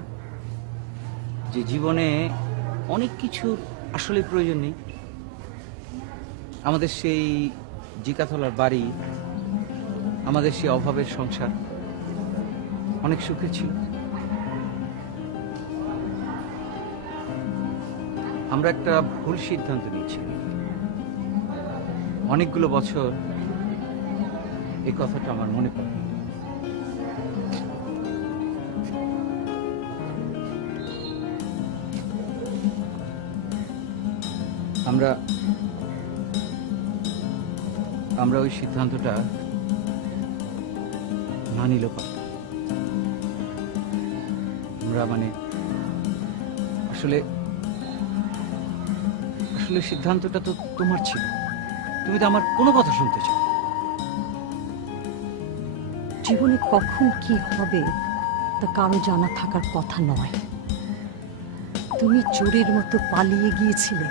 যে জীবনে অনেক কিছু আসলে প্রয়োজন নেই? আমাদের সেই জিকাতলার বাড়ি, আমাদের সেই অভাবের সংসার অনেক সুখে ছিল। আমরা একটা ভুল সিদ্ধান্ত নিয়েছি। অনেকগুলো বছর এই কথাটা আমার মনে পড়ে। আমরা ওই সিদ্ধান্তটা না নিলেও পারতাম। আমরা আসলে আসলে সিদ্ধান্তটা তো তোমার ছিল, তুমি তো আমার কোনো কথা শুনতে চাও। জীবনে কখন কি হবে তা কারো জানা থাকার কথা নয়। তুমি চোরের মতো পালিয়ে গিয়েছিলে।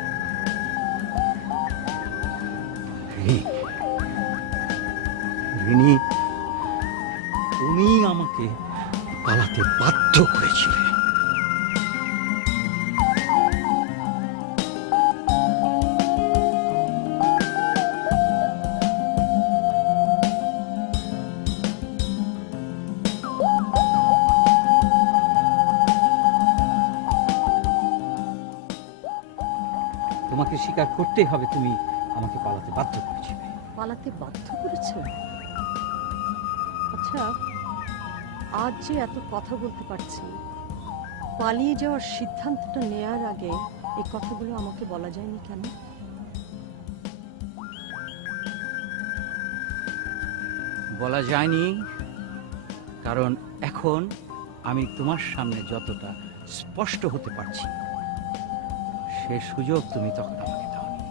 রিনি, তুমি আমাকে পালাতে বাধ্য করেছিলে। তোমাকে স্বীকার করতেই হবে, তুমি আমাকে পালাতে বাধ্য করেছিলে। পালাতে বাধ্য করেছে? আচ্ছা, আজ যে এত কথা বলতে পারছি, পালিয়ে যাওয়ার সিদ্ধান্তটা নেয়ার আগে এই কথাগুলো আমাকে বলা যায়নি কেন? বলা যায়নি কারণ এখন আমি তোমার সামনে যতটা স্পষ্ট হতে পারছি, সে সুযোগ তুমি তখন আমাকে দাওনি।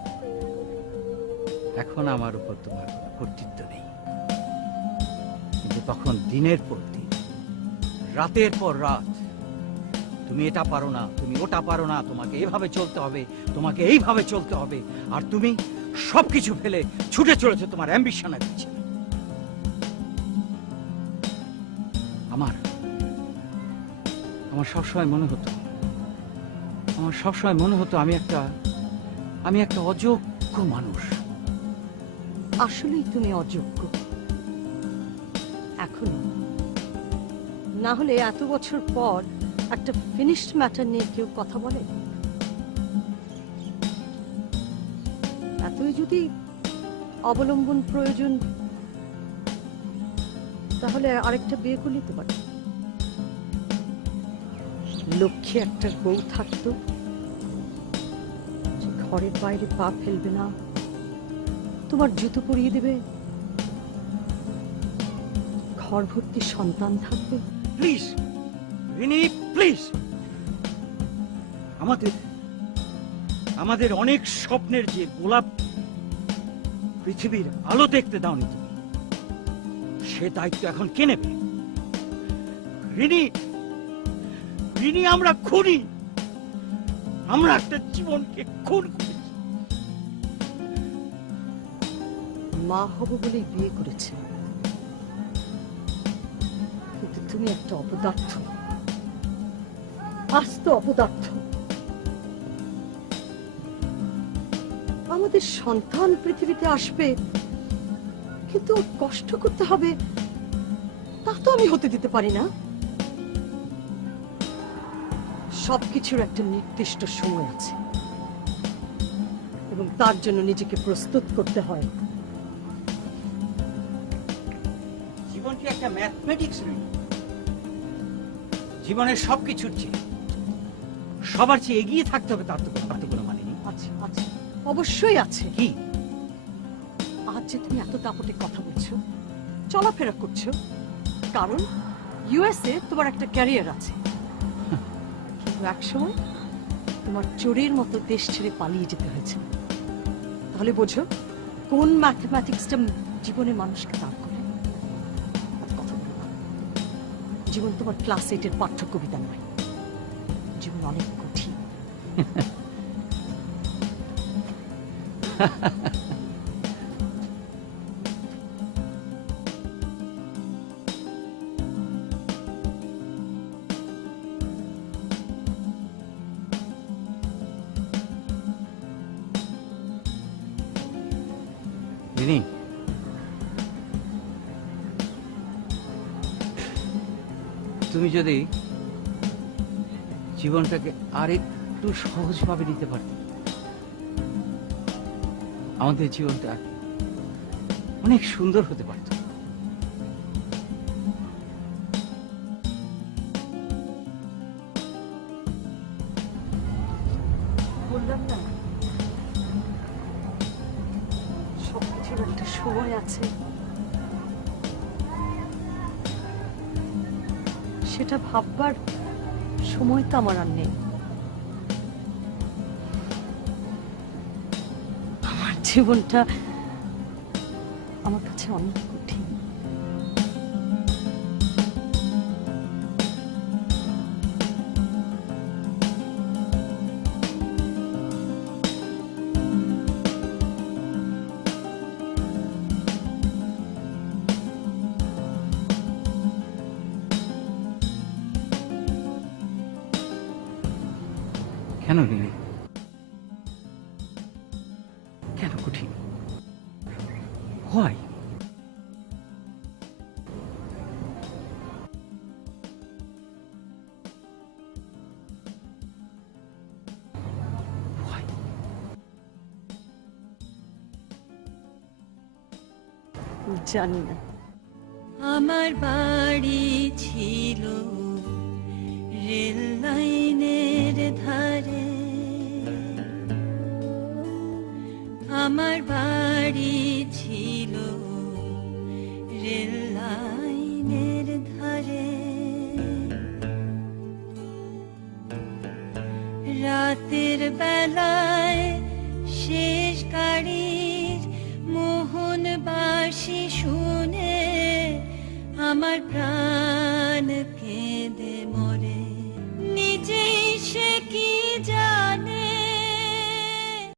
এখন আমার উপর তোমার কোনো কর্তৃত্ব নেই, কিন্তু তখন দিনের পর দিন, রাতের পর রাত তুমি এটা পারো না, তুমি ওটা পারো না, তোমাকে এভাবে চলতে হবে, তোমাকে এইভাবে চলতে হবে, আর তুমি সবকিছু ফেলে ছুটে চলেছো তোমার অ্যাম্বিশনের পিছনে। আমার সবসময় মনে হতো আমি একটা অযোগ্য মানুষ। আসলেই তুমি অযোগ্য এখন, না হলে এত বছর পর একটা ফিনিশড ম্যাটার নিয়ে কেউ কথা বলে? এতই যদি অবলম্বন প্রয়োজন, তাহলে আরেকটা বিয়ে করে নিতে পারে। লক্ষ্যে একটা বউ থাকতো যে ঘরের বাইরে পা ফেলবে না, তোমার জুতো পরিয়ে দেবে, ঘর ভর্তি সন্তান থাকবে। প্লিজ রিনি, প্লিজ, আমাদের অনেক স্বপ্নের যে গোলাপ পৃথিবীর আলো দেখতে দাওনি তুমি, সে দায়িত্ব এখন কে নেবে? রিনি, আমরা খুনি, আমরা একটা জীবনকে খুন করেছি। মা হব বলেই বিয়ে করেছে, কিন্তু তুমি একটা অপদার্থ, আস্ত অপদার্থ। আমাদের সন্তান পৃথিবীতে আসবে, কিন্তু ওর কষ্ট করতে হবে, তা তো আমি হতে দিতে পারি না। সবকিছুর একটা নির্দিষ্ট সময় আছে এবং তার জন্য নিজেকে প্রস্তুত করতে হয়। জীবন কি একটা ম্যাথমেটিক্স নয়? জীবনের সবকিছুর চেয়ে সবার চেয়ে এগিয়ে থাকতে হবে, তার তো কোনো মানে নেই। আছে, আছে, অবশ্যই আছে। কি? আজ যে তুমি এত দাপটে কথা বলছো, চলাফেরা করছো, কারণ ইউএসএ তোমার একটা ক্যারিয়ার আছে, কিন্তু একসময় তোমার চোরের মতো দেশ ছেড়ে পালিয়ে যেতে হয়েছে। তাহলে বোঝো কোন ম্যাথমেটিক্সটা জীবনে মানুষকে দাঁড় করে। কথা বলো না। জীবন তোমার ক্লাস 8-এর পাঠ্য কবিতা নয়, জীবন অনেক কঠিন। রিনি, তুমি যদি জীবনটাকে আরেকটু সহজভাবে নিতে পারতে, আমাদের জীবনটা অনেক সুন্দর হতে পারত। বললাম না, সবকিছু এখনো একটা সময় আছে, সেটা ভাববার সময় তো আমার আর নেই। আমার জীবনটা আমার কাছে অনেক কঠিন। কেন রিনি? কেন কঠিন? হয় জানি না। আমার বাড়ি ছিল রেল লাইনের ধারে, আমার বাড়ি ছিল রেল লাইনের ধারে। রাতের বেলায় শেষ গাড়ির মোহন বাঁশি শুনে আমার প্রাণ কেঁদে মরে।